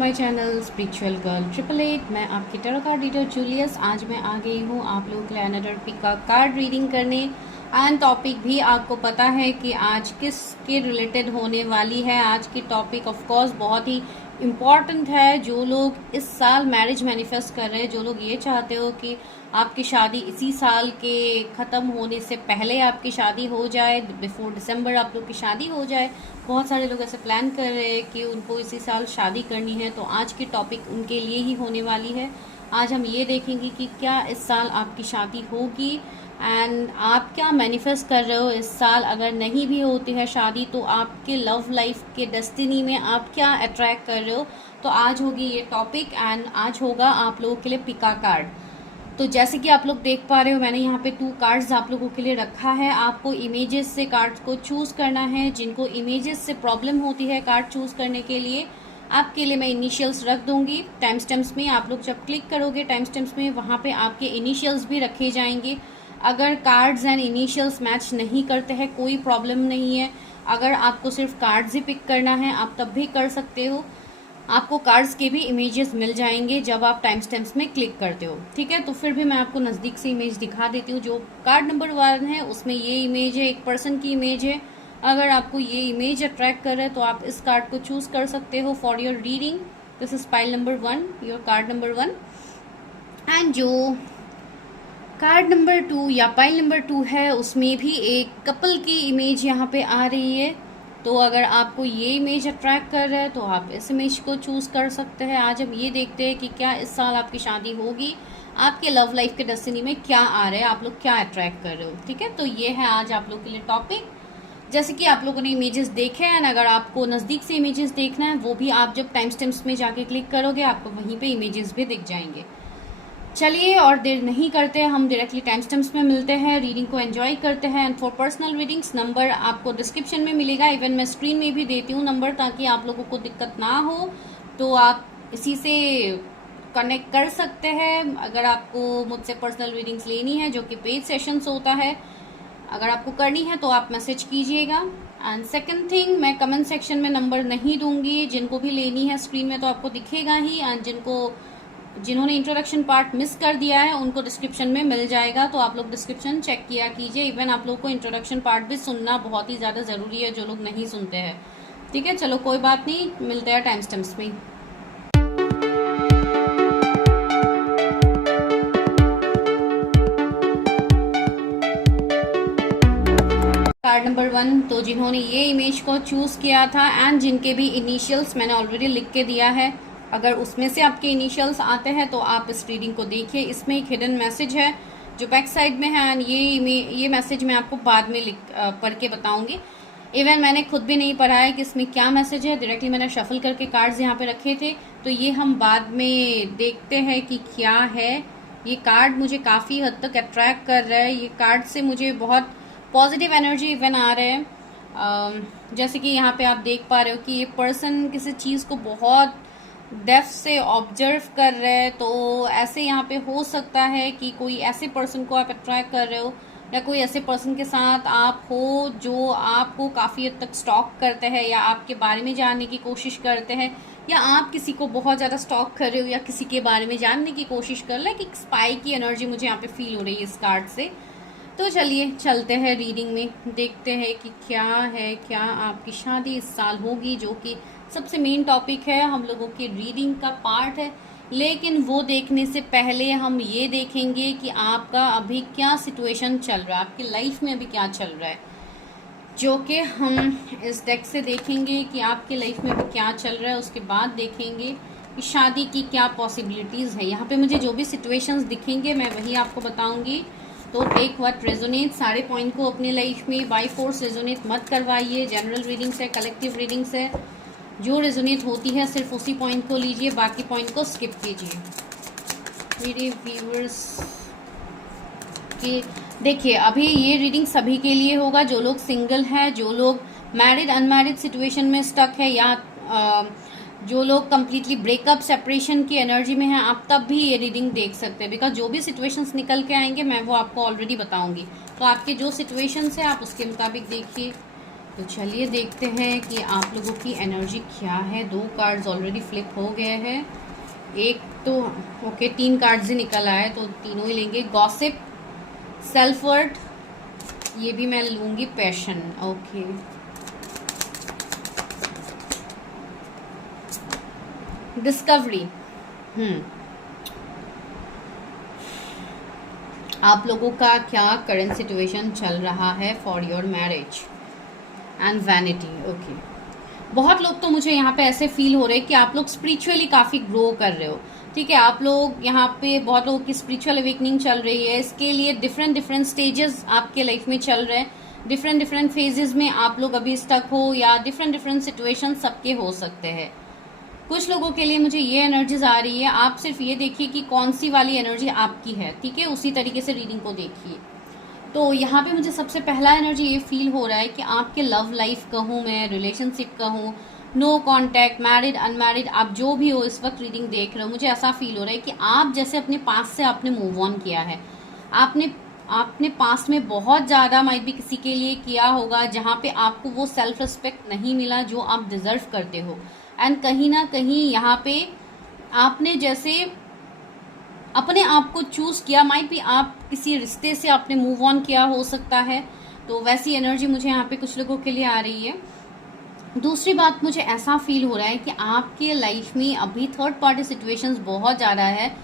My channel spiritual girl 888। मैं आपकी tarot card reader Julius. आज मैं आ गई हूँ आप लोगों के लिए अनदर पिक का कार्ड रीडिंग करने। एंड टॉपिक भी आपको पता है कि आज किसके रिलेटेड होने वाली है। आज की टॉपिक ऑफ कोर्स बहुत ही इम्पॉर्टेंट है। जो लोग इस साल मैरिज मैनिफेस्ट कर रहे हैं, जो लोग ये चाहते हो कि आपकी शादी इसी साल के ख़त्म होने से पहले आपकी शादी हो जाए, बिफोर दिसंबर आप लोग की शादी हो जाए। बहुत सारे लोग ऐसे प्लान कर रहे हैं कि उनको इसी साल शादी करनी है, तो आज की टॉपिक उनके लिए ही होने वाली है। आज हम ये देखेंगे कि क्या इस साल आपकी शादी होगी एंड आप क्या मैनिफेस्ट कर रहे हो इस साल। अगर नहीं भी होती है शादी तो आपके लव लाइफ के डेस्टिनी में आप क्या अट्रैक्ट कर रहे हो। तो आज होगी ये टॉपिक एंड आज होगा आप लोगों के लिए पिका कार्ड। तो जैसे कि आप लोग देख पा रहे हो, मैंने यहाँ पे 2 कार्ड्स आप लोगों के लिए रखा है। आपको इमेजेस से कार्ड्स को चूज़ करना है। जिनको इमेजेस से प्रॉब्लम होती है कार्ड चूज़ करने के लिए, आपके लिए मैं इनिशियल्स रख दूंगी। टाइम स्टैम्प्स में आप लोग जब क्लिक करोगे टाइम स्टैम्प्स में, वहाँ पे आपके इनिशियल्स भी रखे जाएंगे। अगर कार्ड्स एंड इनिशियल्स मैच नहीं करते हैं कोई प्रॉब्लम नहीं है। अगर आपको सिर्फ कार्ड्स ही पिक करना है आप तब भी कर सकते हो। आपको कार्ड्स के भी इमेजेस मिल जाएंगे जब आप टाइम स्टैम्प्स में क्लिक करते हो, ठीक है। तो फिर भी मैं आपको नज़दीक से इमेज दिखा देती हूँ। जो कार्ड नंबर 1 है उसमें ये इमेज है, एक पर्सन की इमेज है। अगर आपको ये इमेज अट्रैक्ट कर रहा है तो आप इस कार्ड को चूज कर सकते हो for your reading. This is pile number 1, your card number 1। And जो कार्ड नंबर 2 या पाइल नंबर 2 है उसमें भी एक कपल की इमेज यहाँ पे आ रही है। तो अगर आपको ये इमेज अट्रैक्ट कर रहा है तो आप इस इमेज को चूज कर सकते हैं। आज हम ये देखते हैं कि क्या इस साल आपकी शादी होगी, आपके लव लाइफ के डेस्टिनी में क्या आ रहा है, आप लोग क्या अट्रैक्ट कर रहे हो, ठीक है। तो ये है आज आप लोग के लिए टॉपिक। जैसे कि आप लोगों ने इमेजेस देखे हैं, अगर आपको नज़दीक से इमेजेस देखना है वो भी आप जब टाइम स्टैम्प्स में जाके क्लिक करोगे आपको वहीं पे इमेजेस भी दिख जाएंगे। चलिए और देर नहीं करते, हम डायरेक्टली टाइम स्टैम्प्स में मिलते हैं, रीडिंग को एंजॉय करते हैं। And for personal readings number आपको डिस्क्रिप्शन में मिलेगा, इवन मैं स्क्रीन में भी देती हूँ नंबर, ताकि आप लोगों को दिक्कत ना हो। तो आप इसी से कनेक्ट कर सकते हैं अगर आपको मुझसे पर्सनल रीडिंग्स लेनी है, जो कि पेड सेशंस होता है। अगर आपको करनी है तो आप मैसेज कीजिएगा। एंड सेकंड थिंग, मैं कमेंट सेक्शन में नंबर नहीं दूंगी। जिनको भी लेनी है स्क्रीन में तो आपको दिखेगा ही, एंड जिन्होंने इंट्रोडक्शन पार्ट मिस कर दिया है उनको डिस्क्रिप्शन में मिल जाएगा। तो आप लोग डिस्क्रिप्शन चेक किया कीजिए। इवन आप लोग को इंट्रोडक्शन पार्ट भी सुनना बहुत ही ज़्यादा ज़रूरी है, जो लोग नहीं सुनते हैं, ठीक है। चलो कोई बात नहीं, मिलते हैं टाइम स्टैम्प्स में। कार्ड नंबर 1, तो जिन्होंने ये इमेज को चूज़ किया था एंड जिनके भी इनिशियल्स मैंने ऑलरेडी लिख के दिया है, अगर उसमें से आपके इनिशियल्स आते हैं तो आप इस रीडिंग को देखिए। इसमें एक हिडन मैसेज है जो बैक साइड में है, एंड ये मैसेज मैं आपको बाद में पढ़ के बताऊंगी। इवन मैंने खुद भी नहीं पढ़ा है कि इसमें क्या मैसेज है, डायरेक्टली मैंने शफल करके कार्ड्स यहाँ पे रखे थे, तो ये हम बाद में देखते हैं कि क्या है। ये कार्ड मुझे काफ़ी हद तक अट्रैक्ट कर रहा है। ये कार्ड से मुझे बहुत पॉजिटिव एनर्जी इवन आ रहे हैं। जैसे कि यहाँ पे आप देख पा रहे हो कि ये पर्सन किसी चीज़ को बहुत डेप्थ से ऑब्जर्व कर रहे हैं। तो ऐसे यहाँ पे हो सकता है कि कोई ऐसे पर्सन को आप अट्रैक्ट कर रहे हो, या कोई ऐसे पर्सन के साथ आप हो जो आपको काफ़ी हद तक स्टॉक करते हैं, या आपके बारे में जानने की कोशिश करते हैं, या आप किसी को बहुत ज़्यादा स्टॉक कर रहे हो, या किसी के बारे में जानने की कोशिश कर रहे हैं। कि स्पाई की एनर्जी मुझे यहाँ पे फील हो रही है इस कार्ड से। तो चलिए चलते हैं रीडिंग में, देखते हैं कि क्या है, क्या आपकी शादी इस साल होगी, जो कि सबसे मेन टॉपिक है, हम लोगों की रीडिंग का पार्ट है। लेकिन वो देखने से पहले हम ये देखेंगे कि आपका अभी क्या सिचुएशन चल रहा है, आपकी लाइफ में अभी क्या चल रहा है, जो कि हम इस डेक से देखेंगे कि आपकी लाइफ में अभी क्या चल रहा है। उसके बाद देखेंगे कि शादी की क्या पॉसिबिलिटीज़ है। यहाँ पे मुझे जो भी सिचुएशंस दिखेंगे मैं वही आपको बताऊंगी। तो टेक व्हाट रेजोनेट, सारे पॉइंट को अपने लाइफ में बाय फोर्स रेजोनेट मत करवाइए। जनरल रीडिंग से, कलेक्टिव रीडिंग से, जो रेजोनेट होती है सिर्फ उसी पॉइंट को लीजिए, बाकी पॉइंट को स्किप कीजिए। मेरे व्यूअर्स के देखिए, अभी ये रीडिंग सभी के लिए होगा, जो लोग सिंगल हैं, जो लोग मैरिड अनमैरिड सिचुएशन में स्टक है, या जो लोग कम्प्लीटली ब्रेकअप सेपरेशन की एनर्जी में हैं, आप तब भी ये रीडिंग देख सकते हैं। बिकॉज जो भी सिचुएशंस निकल के आएंगे मैं वो आपको ऑलरेडी बताऊंगी। तो आपके जो सिचुएशंस है आप उसके मुताबिक देखिए। तो चलिए देखते हैं कि आप लोगों की एनर्जी क्या है। 2 कार्ड्स ऑलरेडी फ्लिप हो गए हैं, एक तो ओके 3 कार्ड्स ही निकल आए तो तीनों ही लेंगे। गॉसिप, सेल्फ वर्थ, ये भी मैं लूंगी। Passion, okay. डिस्कवरी, आप लोगों का क्या करंट सिचुएशन चल रहा है for your marriage and vanity, okay. बहुत लोग तो मुझे यहाँ पे ऐसे फील हो रहे हैं कि आप लोग स्पिरिचुअली काफ़ी ग्रो कर रहे हो, ठीक है। आप लोग यहाँ पे बहुत लोगों की स्पिरिचुअल अवेकनिंग चल रही है। इसके लिए डिफरेंट स्टेजेस आपके लाइफ में चल रहे हैं, डिफरेंट फेजेस में आप लोग अभी स्टक हो, या डिफरेंट सिचुएशन सबके हो सकते हैं। कुछ लोगों के लिए मुझे ये एनर्जीज आ रही है, आप सिर्फ ये देखिए कि कौन सी वाली एनर्जी आपकी है, ठीक है, उसी तरीके से रीडिंग को देखिए। तो यहाँ पे मुझे सबसे पहला एनर्जी ये फील हो रहा है कि आपके लव लाइफ कहूँ मैं, रिलेशनशिप कहूँ, नो कांटेक्ट, मैरिड अनमैरिड, आप जो भी हो इस वक्त रीडिंग देख रहे हो, मुझे ऐसा फील हो रहा है कि आप जैसे अपने पास से आपने मूव ऑन किया है। आपने पास में बहुत ज़्यादा माइट भी किसी के लिए किया होगा जहाँ पे आपको वो सेल्फ रिस्पेक्ट नहीं मिला जो आप डिजर्व करते हो। एंड कहीं ना कहीं यहाँ पे आपने जैसे अपने आप को चूज किया, माइट भी आप किसी रिश्ते से आपने मूव ऑन किया हो सकता है। तो वैसी एनर्जी मुझे यहाँ पे कुछ लोगों के लिए आ रही है। दूसरी बात, मुझे ऐसा फील हो रहा है कि आपके लाइफ में अभी थर्ड पार्टी सिचुएशंस बहुत ज़्यादा है,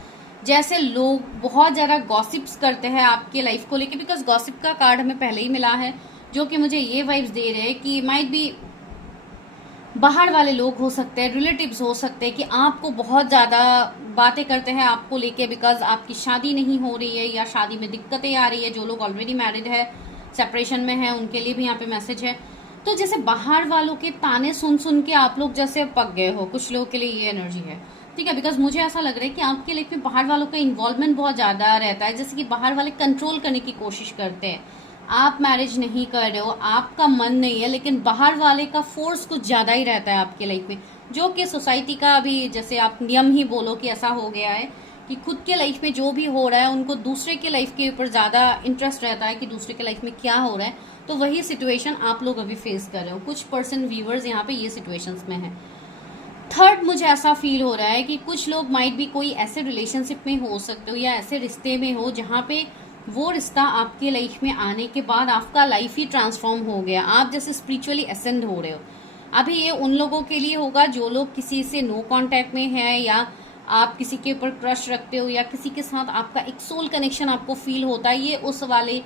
जैसे लोग बहुत ज़्यादा गॉसिप्स करते हैं आपके लाइफ को लेके, बिकॉज गॉसिप का कार्ड हमें पहले ही मिला है जो कि मुझे ये वाइब्स दे रहे हैं कि माइट भी बाहर वाले लोग हो सकते हैं, रिलेटिव्स हो सकते हैं कि आपको बहुत ज़्यादा बातें करते हैं आपको लेके, बिकॉज आपकी शादी नहीं हो रही है या शादी में दिक्कतें आ रही है। जो लोग ऑलरेडी मैरिड है, सेपरेशन में है, उनके लिए भी यहाँ पे मैसेज है। तो जैसे बाहर वालों के ताने सुन सुन के आप लोग जैसे पक गए हो, कुछ लोगों के लिए ये एनर्जी है, ठीक है। बिकॉज मुझे ऐसा लग रहा है कि आपके लाइफ में बाहर वालों का इन्वॉल्वमेंट बहुत ज़्यादा रहता है, जैसे कि बाहर वाले कंट्रोल करने की कोशिश करते हैं। आप मैरिज नहीं कर रहे हो, आपका मन नहीं है, लेकिन बाहर वाले का फोर्स कुछ ज़्यादा ही रहता है आपके लाइफ में, जो कि सोसाइटी का अभी जैसे आप नियम ही बोलो कि ऐसा हो गया है कि खुद के लाइफ में जो भी हो रहा है उनको दूसरे के लाइफ के ऊपर ज़्यादा इंटरेस्ट रहता है कि दूसरे के लाइफ में क्या हो रहा है। तो वही सिचुएशन आप लोग अभी फेस कर रहे हो। कुछ पर्सन व्यूवर्स यहाँ पे ये सिचुएशंस में है। थर्ड, मुझे ऐसा फील हो रहा है कि कुछ लोग माइट भी कोई ऐसे रिलेशनशिप में हो सकते हो या ऐसे रिश्ते में हो जहाँ पे वो रिश्ता आपके लाइफ में आने के बाद आपका लाइफ ही ट्रांसफॉर्म हो गया, आप जैसे स्पिरिचुअली असेंड हो रहे हो। अभी ये उन लोगों के लिए होगा जो लोग किसी से नो कांटेक्ट में है, या आप किसी के ऊपर क्रश रखते हो, या किसी के साथ आपका एक सोल कनेक्शन आपको फील होता है। ये उस वाले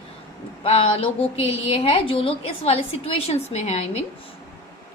लोगों के लिए है जो लोग इस वाले सिचुएशंस में है। आई मीन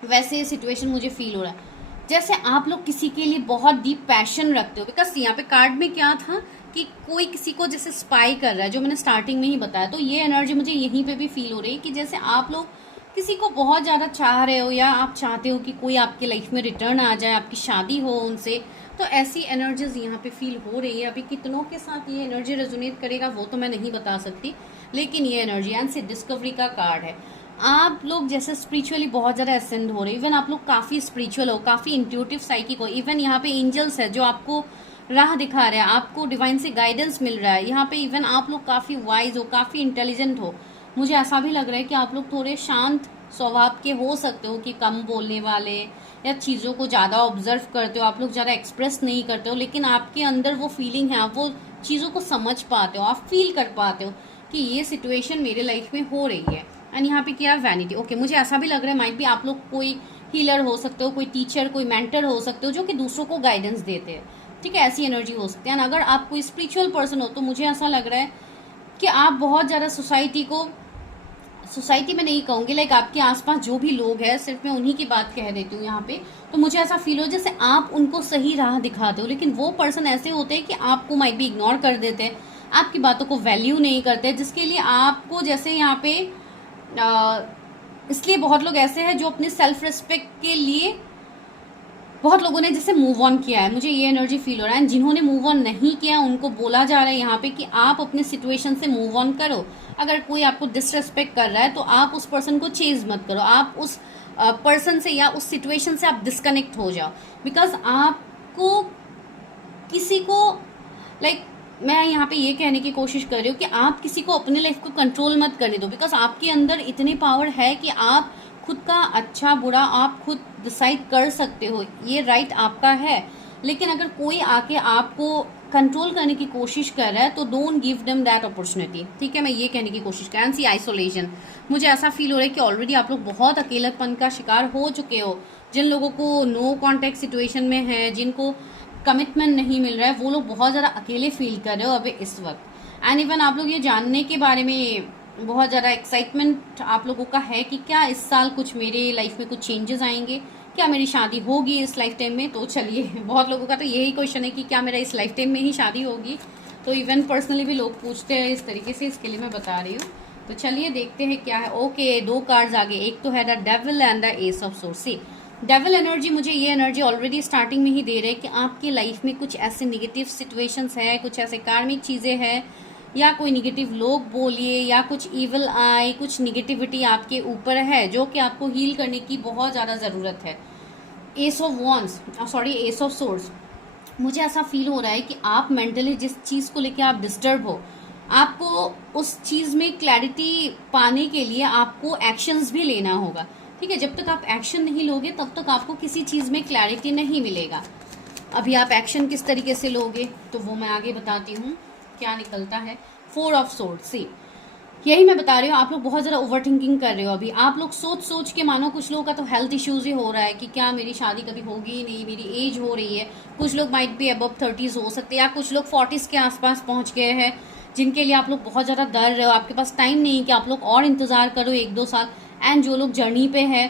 वैसे सिचुएशन मुझे फील हो रहा है जैसे आप लोग किसी के लिए बहुत डीप पैशन रखते हो। बिकॉज यहाँ पे कार्ड में क्या था कि कोई किसी को जैसे स्पाई कर रहा है, जो मैंने स्टार्टिंग में ही बताया। तो ये एनर्जी मुझे यहीं पे भी फील हो रही है कि जैसे आप लोग किसी को बहुत ज़्यादा चाह रहे हो, या आप चाहते हो कि कोई आपके लाइफ में रिटर्न आ जाए, आपकी शादी हो उनसे। तो ऐसी एनर्जीज यहाँ पे फील हो रही है। अभी कितनों के साथ ये एनर्जी रेजोनेट करेगा वो तो मैं नहीं बता सकती, लेकिन ये एनर्जी एंड से डिस्कवरी का कार्ड है। आप लोग जैसे स्पिरिचुअली बहुत ज़्यादा असेंड हो रहे हो। इवन आप लोग काफ़ी स्पिरिचुअल हो, काफ़ी इंट्यूटिव साइकिक हो। इवन यहाँ पे एंजल्स है जो आपको राह दिखा रहे हैं, आपको डिवाइन से गाइडेंस मिल रहा है। यहाँ पे इवन आप लोग काफ़ी वाइज हो, काफ़ी इंटेलिजेंट हो। मुझे ऐसा भी लग रहा है कि आप लोग थोड़े शांत स्वभाव के हो सकते हो, कि कम बोलने वाले, या चीज़ों को ज़्यादा ऑब्जर्व करते हो। आप लोग ज़्यादा एक्सप्रेस नहीं करते हो, लेकिन आपके अंदर वो फीलिंग है, आप वो चीज़ों को समझ पाते हो, आप फील कर पाते हो कि ये सिचुएशन मेरे लाइफ में हो रही है। एंड यहाँ पे क्या है, वैनिटी। ओके, मुझे ऐसा भी लग रहा है माइट भी आप लोग कोई हीलर हो सकते हो, कोई टीचर, कोई मेंटर हो सकते हो जो कि दूसरों को गाइडेंस देते हैं, ठीक है। ऐसी एनर्जी हो सकती है। अगर आप कोई स्पिरिचुअल पर्सन हो तो मुझे ऐसा लग रहा है कि आप बहुत ज़्यादा सोसाइटी में नहीं कहूँगी, लाइक आपके आसपास जो भी लोग हैं, सिर्फ मैं उन्हीं की बात कह देती हूँ यहाँ पे। तो मुझे ऐसा फील हो जैसे आप उनको सही राह दिखाते हो, लेकिन वो पर्सन ऐसे होते हैं कि आपको माइट भी इग्नोर कर देते हैं, आपकी बातों को वैल्यू नहीं करते, जिसके लिए आपको जैसे यहाँ पे इसलिए बहुत लोग ऐसे हैं जो अपने सेल्फ रिस्पेक्ट के लिए बहुत लोगों ने जैसे मूव ऑन किया है। मुझे ये एनर्जी फील हो रहा है। जिन्होंने मूव ऑन नहीं किया उनको बोला जा रहा है यहाँ पे कि आप अपने सिचुएशन से मूव ऑन करो। अगर कोई आपको डिसरेस्पेक्ट कर रहा है तो आप उस पर्सन को चेज मत करो, आप उस पर्सन से या उस सिचुएशन से आप डिस्कनेक्ट हो जाओ। बिकॉज आपको किसी को लाइक मैं यहाँ पे ये कहने की कोशिश कर रही हूँ कि आप किसी को अपने लाइफ को कंट्रोल मत करने दो। बिकॉज आपके अंदर इतनी पावर है कि आप खुद का अच्छा बुरा आप खुद डिसाइड कर सकते हो, ये राइट आपका है। लेकिन अगर कोई आके आपको कंट्रोल करने की कोशिश कर रहा है तो don't give them that opportunity. ठीक है, मैं ये कहने की कोशिश कर। एंड सी आइसोलेशन, मुझे ऐसा फील हो रहा है कि ऑलरेडी आप लोग बहुत अकेलापन का शिकार हो चुके हो। जिन लोगों को नो कॉन्टेक्ट सिचुएशन में है, जिनको कमिटमेंट नहीं मिल रहा है, वो लोग बहुत ज़्यादा अकेले फील कर रहे हो अभी इस वक्त। एंड इवन आप लोग ये जानने के बारे में बहुत ज़्यादा एक्साइटमेंट आप लोगों का है कि क्या इस साल कुछ मेरे लाइफ में कुछ चेंजेस आएंगे, क्या मेरी शादी होगी इस लाइफ टाइम में। तो चलिए, बहुत लोगों का तो यही क्वेश्चन है कि क्या मेरा इस लाइफ टाइम में ही शादी होगी। तो इवन पर्सनली भी लोग पूछते हैं इस तरीके से, इसके लिए मैं बता रही हूँ। तो चलिए देखते हैं क्या है। ओके, 2 कार्ड्स आगे, एक तो है the devil and the ace of swords. See devil energy, मुझे ये एनर्जी ऑलरेडी स्टार्टिंग में ही दे रहे हैं कि आपकी लाइफ में कुछ ऐसे निगेटिव सिचुएशंस है, कुछ ऐसे कार्मिक चीज़ें हैं, या कोई निगेटिव लोग बोलिए, या कुछ इविल आई, कुछ निगेटिविटी आपके ऊपर है जो कि आपको हील करने की बहुत ज़्यादा ज़रूरत है। S of wands, sorry S of swords, मुझे ऐसा फील हो रहा है कि आप मेंटली जिस चीज़ को लेकर आप डिस्टर्ब हो, आपको उस चीज़ में क्लैरिटी पाने के लिए आपको एक्शंस भी लेना होगा। ठीक है, जब तक आप एक्शन नहीं लोगे तब तक आपको किसी चीज़ में क्लैरिटी नहीं मिलेगा। अभी आप एक्शन किस तरीके से लोगे तो वो मैं आगे बताती हूँ क्या निकलता है। 4 ऑफ सोर्ड्स, सी यही मैं बता रही हूँ, आप लोग बहुत ज़्यादा ओवर थिंकिंग कर रहे हो। अभी आप लोग सोच सोच के, मानो कुछ लोगों का तो हेल्थ इश्यूज ही हो रहा है कि क्या मेरी शादी कभी होगी नहीं, मेरी एज हो रही है। कुछ लोग माइट भी अबव 30s हो सकते हैं, या कुछ लोग 40s के आसपास पहुँच गए हैं, जिनके लिए आप लोग बहुत ज़्यादा डर रहे हो। आपके पास टाइम नहीं है कि आप लोग और इंतज़ार करो 1-2 साल। एंड जो लोग जर्नी पे है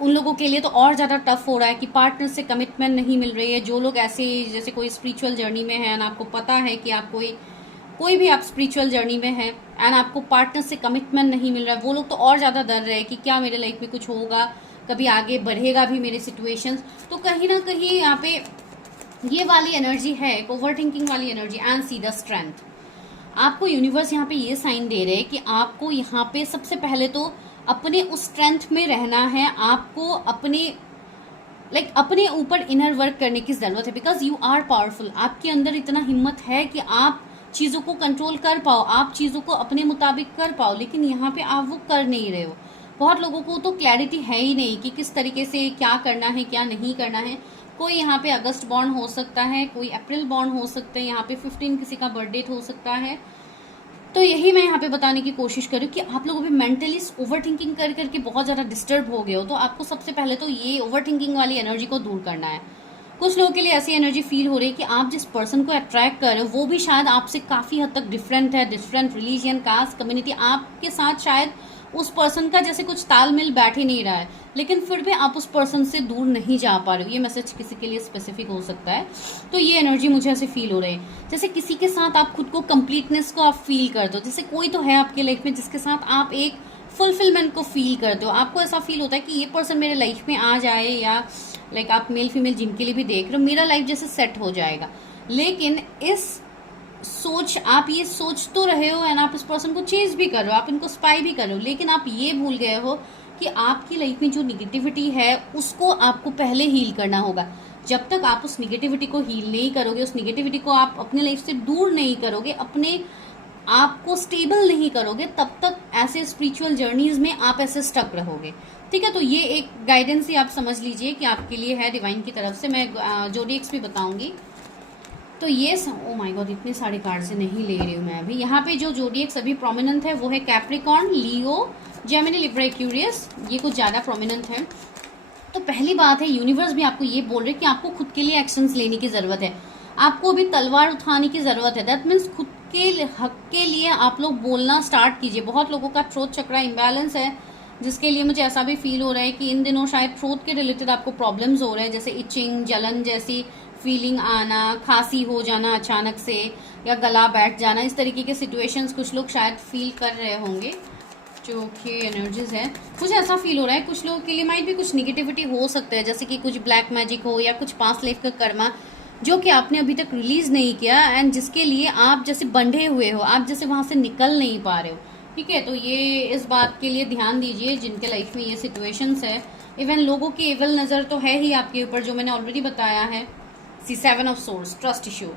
उन लोगों के लिए तो और ज़्यादा टफ हो रहा है कि पार्टनर से कमिटमेंट नहीं मिल रही है। जो लोग ऐसे जैसे कोई स्पिरिचुअल जर्नी में है, एंड आपको पता है कि आप कोई भी आप स्पिरिचुअल जर्नी में है एंड आपको पार्टनर से कमिटमेंट नहीं मिल रहा है, वो लोग तो और ज़्यादा डर रहे हैं कि क्या मेरे लाइफ में कुछ होगा, कभी आगे बढ़ेगा भी मेरे सिचुएशंस। तो कहीं ना कहीं यहाँ पे ये वाली एनर्जी है, ओवर थिंकिंग वाली energy. And see the strength, आपको यूनिवर्स यहाँ पे ये साइन दे रहे हैं कि आपको यहाँ पे सबसे पहले तो अपने उस स्ट्रेंथ में रहना है। आपको अपने ऊपर इनर वर्क करने की ज़रूरत है, बिकॉज यू आर पावरफुल। आपके अंदर इतना हिम्मत है कि आप चीज़ों को कंट्रोल कर पाओ, आप चीज़ों को अपने मुताबिक कर पाओ, लेकिन यहाँ पे आप वो कर नहीं रहे हो। बहुत लोगों को तो क्लैरिटी है ही नहीं कि किस तरीके से क्या करना है, क्या नहीं करना है। कोई यहाँ पे अगस्त बॉर्न हो सकता है, कोई अप्रैल बॉर्न हो सकते हैं, यहाँ पे 15 किसी का बर्थडे हो सकता है। तो यही मैं यहाँ पे बताने की कोशिश करूँ कि आप लोग अभी मेंटली ओवर थिंकिंग कर करके बहुत ज़्यादा डिस्टर्ब हो गए हो। तो आपको सबसे पहले तो ये ओवर थिंकिंग वाली एनर्जी को दूर करना है। कुछ लोगों के लिए ऐसी एनर्जी फील हो रही है कि आप जिस पर्सन को अट्रैक्ट कर रहे हो वो भी शायद आपसे काफ़ी हद तक डिफरेंट है, डिफरेंट रिलीजन, कास्ट, कम्युनिटी। आपके साथ शायद उस पर्सन का जैसे कुछ तालमेल बैठ ही नहीं रहा है, लेकिन फिर भी आप उस पर्सन से दूर नहीं जा पा रहे हो। ये मैसेज किसी के लिए स्पेसिफिक हो सकता है। तो ये एनर्जी मुझे ऐसे फील हो रही है जैसे किसी के साथ आप खुद को कंप्लीटनेस को आप फील करते हो। जैसे कोई तो है आपके लाइफ में जिसके साथ आप एक फुलफिलमेंट को फील करते हो। आपको ऐसा फील होता है कि ये पर्सन मेरे लाइफ में आ जाए, या लाइक आप मेल फीमेल जिनके लिए भी देख रहे हो, मेरा लाइफ जैसे सेट हो जाएगा। लेकिन आप ये सोच तो रहे हो एंड आप इस पर्सन को चेज भी कर रहे हो, आप इनको स्पाई भी कर रहे हो, लेकिन आप ये भूल गए हो कि आपकी लाइफ में जो निगेटिविटी है उसको आपको पहले हील करना होगा। जब तक आप उस निगेटिविटी को हील नहीं करोगे, उस निगेटिविटी को आप अपने लाइफ से दूर नहीं करोगे, अपने आप को स्टेबल नहीं करोगे, तब तक ऐसे स्पिरिचुअल जर्नीज में आप ऐसे स्टक रहोगे। ठीक है, तो ये एक गाइडेंस ही आप समझ लीजिए कि आपके लिए है डिवाइन की तरफ से। मैं जोडिएक्स भी बताऊंगी। तो ये ओ माय गॉड, इतने सारे कार्ड से नहीं ले रही हूँ मैं अभी। यहाँ पे जो जोडिएक्स अभी प्रोमिनेंट है वो है कैप्रिकॉर्न, लियो, जेमिनी, लिब्रा, एक्वेरियस। ये कुछ ज़्यादा प्रोमिनेंट है। तो पहली बात है, यूनिवर्स भी आपको ये बोल रहे कि आपको खुद के लिए एक्शंस लेने की ज़रूरत है। आपको अभी तलवार उठाने की ज़रूरत है। दैट मीन्स खुद के हक के लिए आप लोग बोलना स्टार्ट कीजिए। बहुत लोगों का थ्रोट चक्रा इम्बैलेंस है, जिसके लिए मुझे ऐसा भी फील हो रहा है कि इन दिनों शायद थ्रोट के रिलेटेड आपको प्रॉब्लम्स हो रहे हैं, जैसे इचिंग, जलन जैसी फीलिंग आना, खांसी हो जाना अचानक से, या गला बैठ जाना। इस तरीके के सिचुएशंस कुछ लोग शायद फील कर रहे होंगे। जो कि एनर्जीज है, मुझे ऐसा फील हो रहा है कुछ लोगों के लिए माइट भी कुछ निगेटिविटी हो सकता है, जैसे कि कुछ ब्लैक मैजिक हो या कुछ पास्ट लाइफ का कर्मा जो कि आपने अभी तक रिलीज नहीं किया एंड जिसके लिए आप जैसे बंधे हुए हो, आप जैसे वहां से निकल नहीं पा रहे हो। ठीक है, तो ये इस बात के लिए ध्यान दीजिए जिनके लाइफ में ये सिचुएशंस है। इवन लोगों की एवल नज़र तो है ही आपके ऊपर, जो मैंने ऑलरेडी बताया है। सी 7 ऑफ सोर्ड्स, ट्रस्ट इश्यू।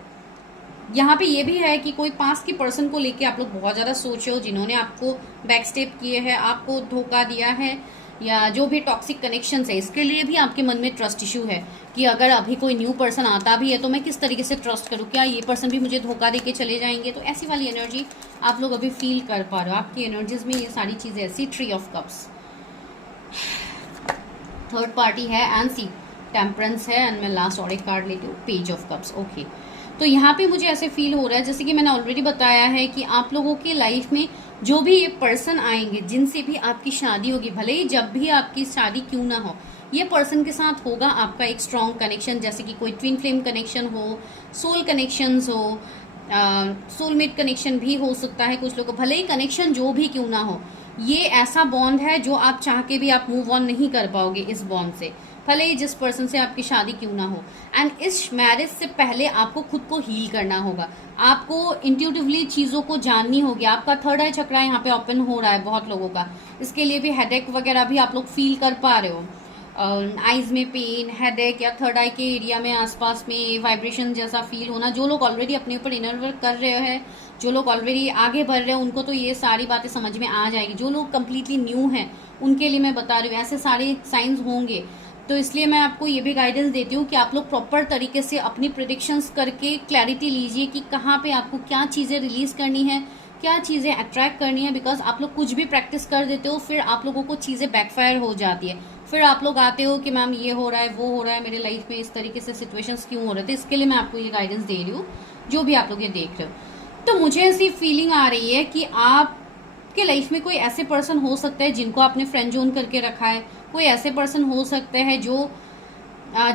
यहाँ पे ये भी है कि कोई पास की पर्सन को लेके आप लोग बहुत ज़्यादा सोचे हो, जिन्होंने आपको बैक स्टेप किए हैं, आपको धोखा दिया है, या जो भी टॉक्सिक कनेक्शन है, इसके लिए भी आपके मन में ट्रस्ट इशू है कि अगर अभी कोई न्यू पर्सन आता भी है तो मैं किस तरीके से ट्रस्ट करूँ, क्या ये पर्सन भी मुझे धोखा दे के चले जाएंगे। तो ऐसी वाली एनर्जी आप लोग अभी फील कर पा रहे हो, आपकी एनर्जीज में ये सारी चीज़ें ऐसी। Tree of cups, third party है एंड सी टेम्परेंस है, एंड मैं लास्ट और एक कार्ड लेती हूँ, पेज ऑफ कप्स। ओके, तो यहाँ पे मुझे ऐसे फील हो रहा है जैसे कि मैंने ऑलरेडी बताया है कि आप लोगों की लाइफ में जो भी ये पर्सन आएंगे, जिनसे भी आपकी शादी होगी, भले ही जब भी आपकी शादी क्यों ना हो, ये पर्सन के साथ होगा आपका एक स्ट्रॉन्ग कनेक्शन, जैसे कि कोई ट्विन फ्लेम कनेक्शन हो, सोल कनेक्शंस हो, सोलमेट कनेक्शन भी हो सकता है कुछ लोगों को, भले ही कनेक्शन जो भी क्यों ना हो, ये ऐसा बॉन्ड है जो आप चाह के भी आप मूव ऑन नहीं कर पाओगे इस बॉन्ड से, भले ही जिस पर्सन से आपकी शादी क्यों ना हो। एंड इस मैरिज से पहले आपको खुद को हील करना होगा, आपको इंट्यूटिवली चीज़ों को जाननी होगी। आपका थर्ड आई चक्रा यहाँ पे ओपन हो रहा है बहुत लोगों का, इसके लिए भी हेडेक वगैरह भी आप लोग फील कर पा रहे हो, आईज में पेन, हेडेक या थर्ड आई के एरिया में आसपास में वाइब्रेशन जैसा फील होना। जो लोग ऑलरेडी अपने ऊपर इनर वर्क कर रहे हैं, जो लोग ऑलरेडी आगे बढ़ रहे हैं, उनको तो ये सारी बातें समझ में आ जाएगी। जो लोग कम्प्लीटली न्यू हैं उनके लिए मैं बता रही हूँ, ऐसे सारे साइंस होंगे। तो इसलिए मैं आपको ये भी गाइडेंस देती हूँ कि आप लोग प्रॉपर तरीके से अपनी प्रेडिक्शंस करके क्लैरिटी लीजिए कि कहाँ पे आपको क्या चीज़ें रिलीज करनी है, क्या चीज़ें अट्रैक्ट करनी है। बिकॉज आप लोग कुछ भी प्रैक्टिस कर देते हो, फिर आप लोगों को चीज़ें बैकफायर हो जाती है, फिर आप लोग आते हो कि मैम ये हो रहा है, वो हो रहा है, मेरे लाइफ में इस तरीके से सिचुएशंस क्यों हो रहे थे। इसके लिए मैं आपको ये गाइडेंस दे रही हूँ, जो भी आप लोग ये देख रहे हो। तो मुझे ऐसी फीलिंग आ रही है कि आपके लाइफ में कोई ऐसे पर्सन हो सकता है जिनको आपने फ्रेंड जोन करके रखा है, कोई ऐसे पर्सन हो सकते हैं जो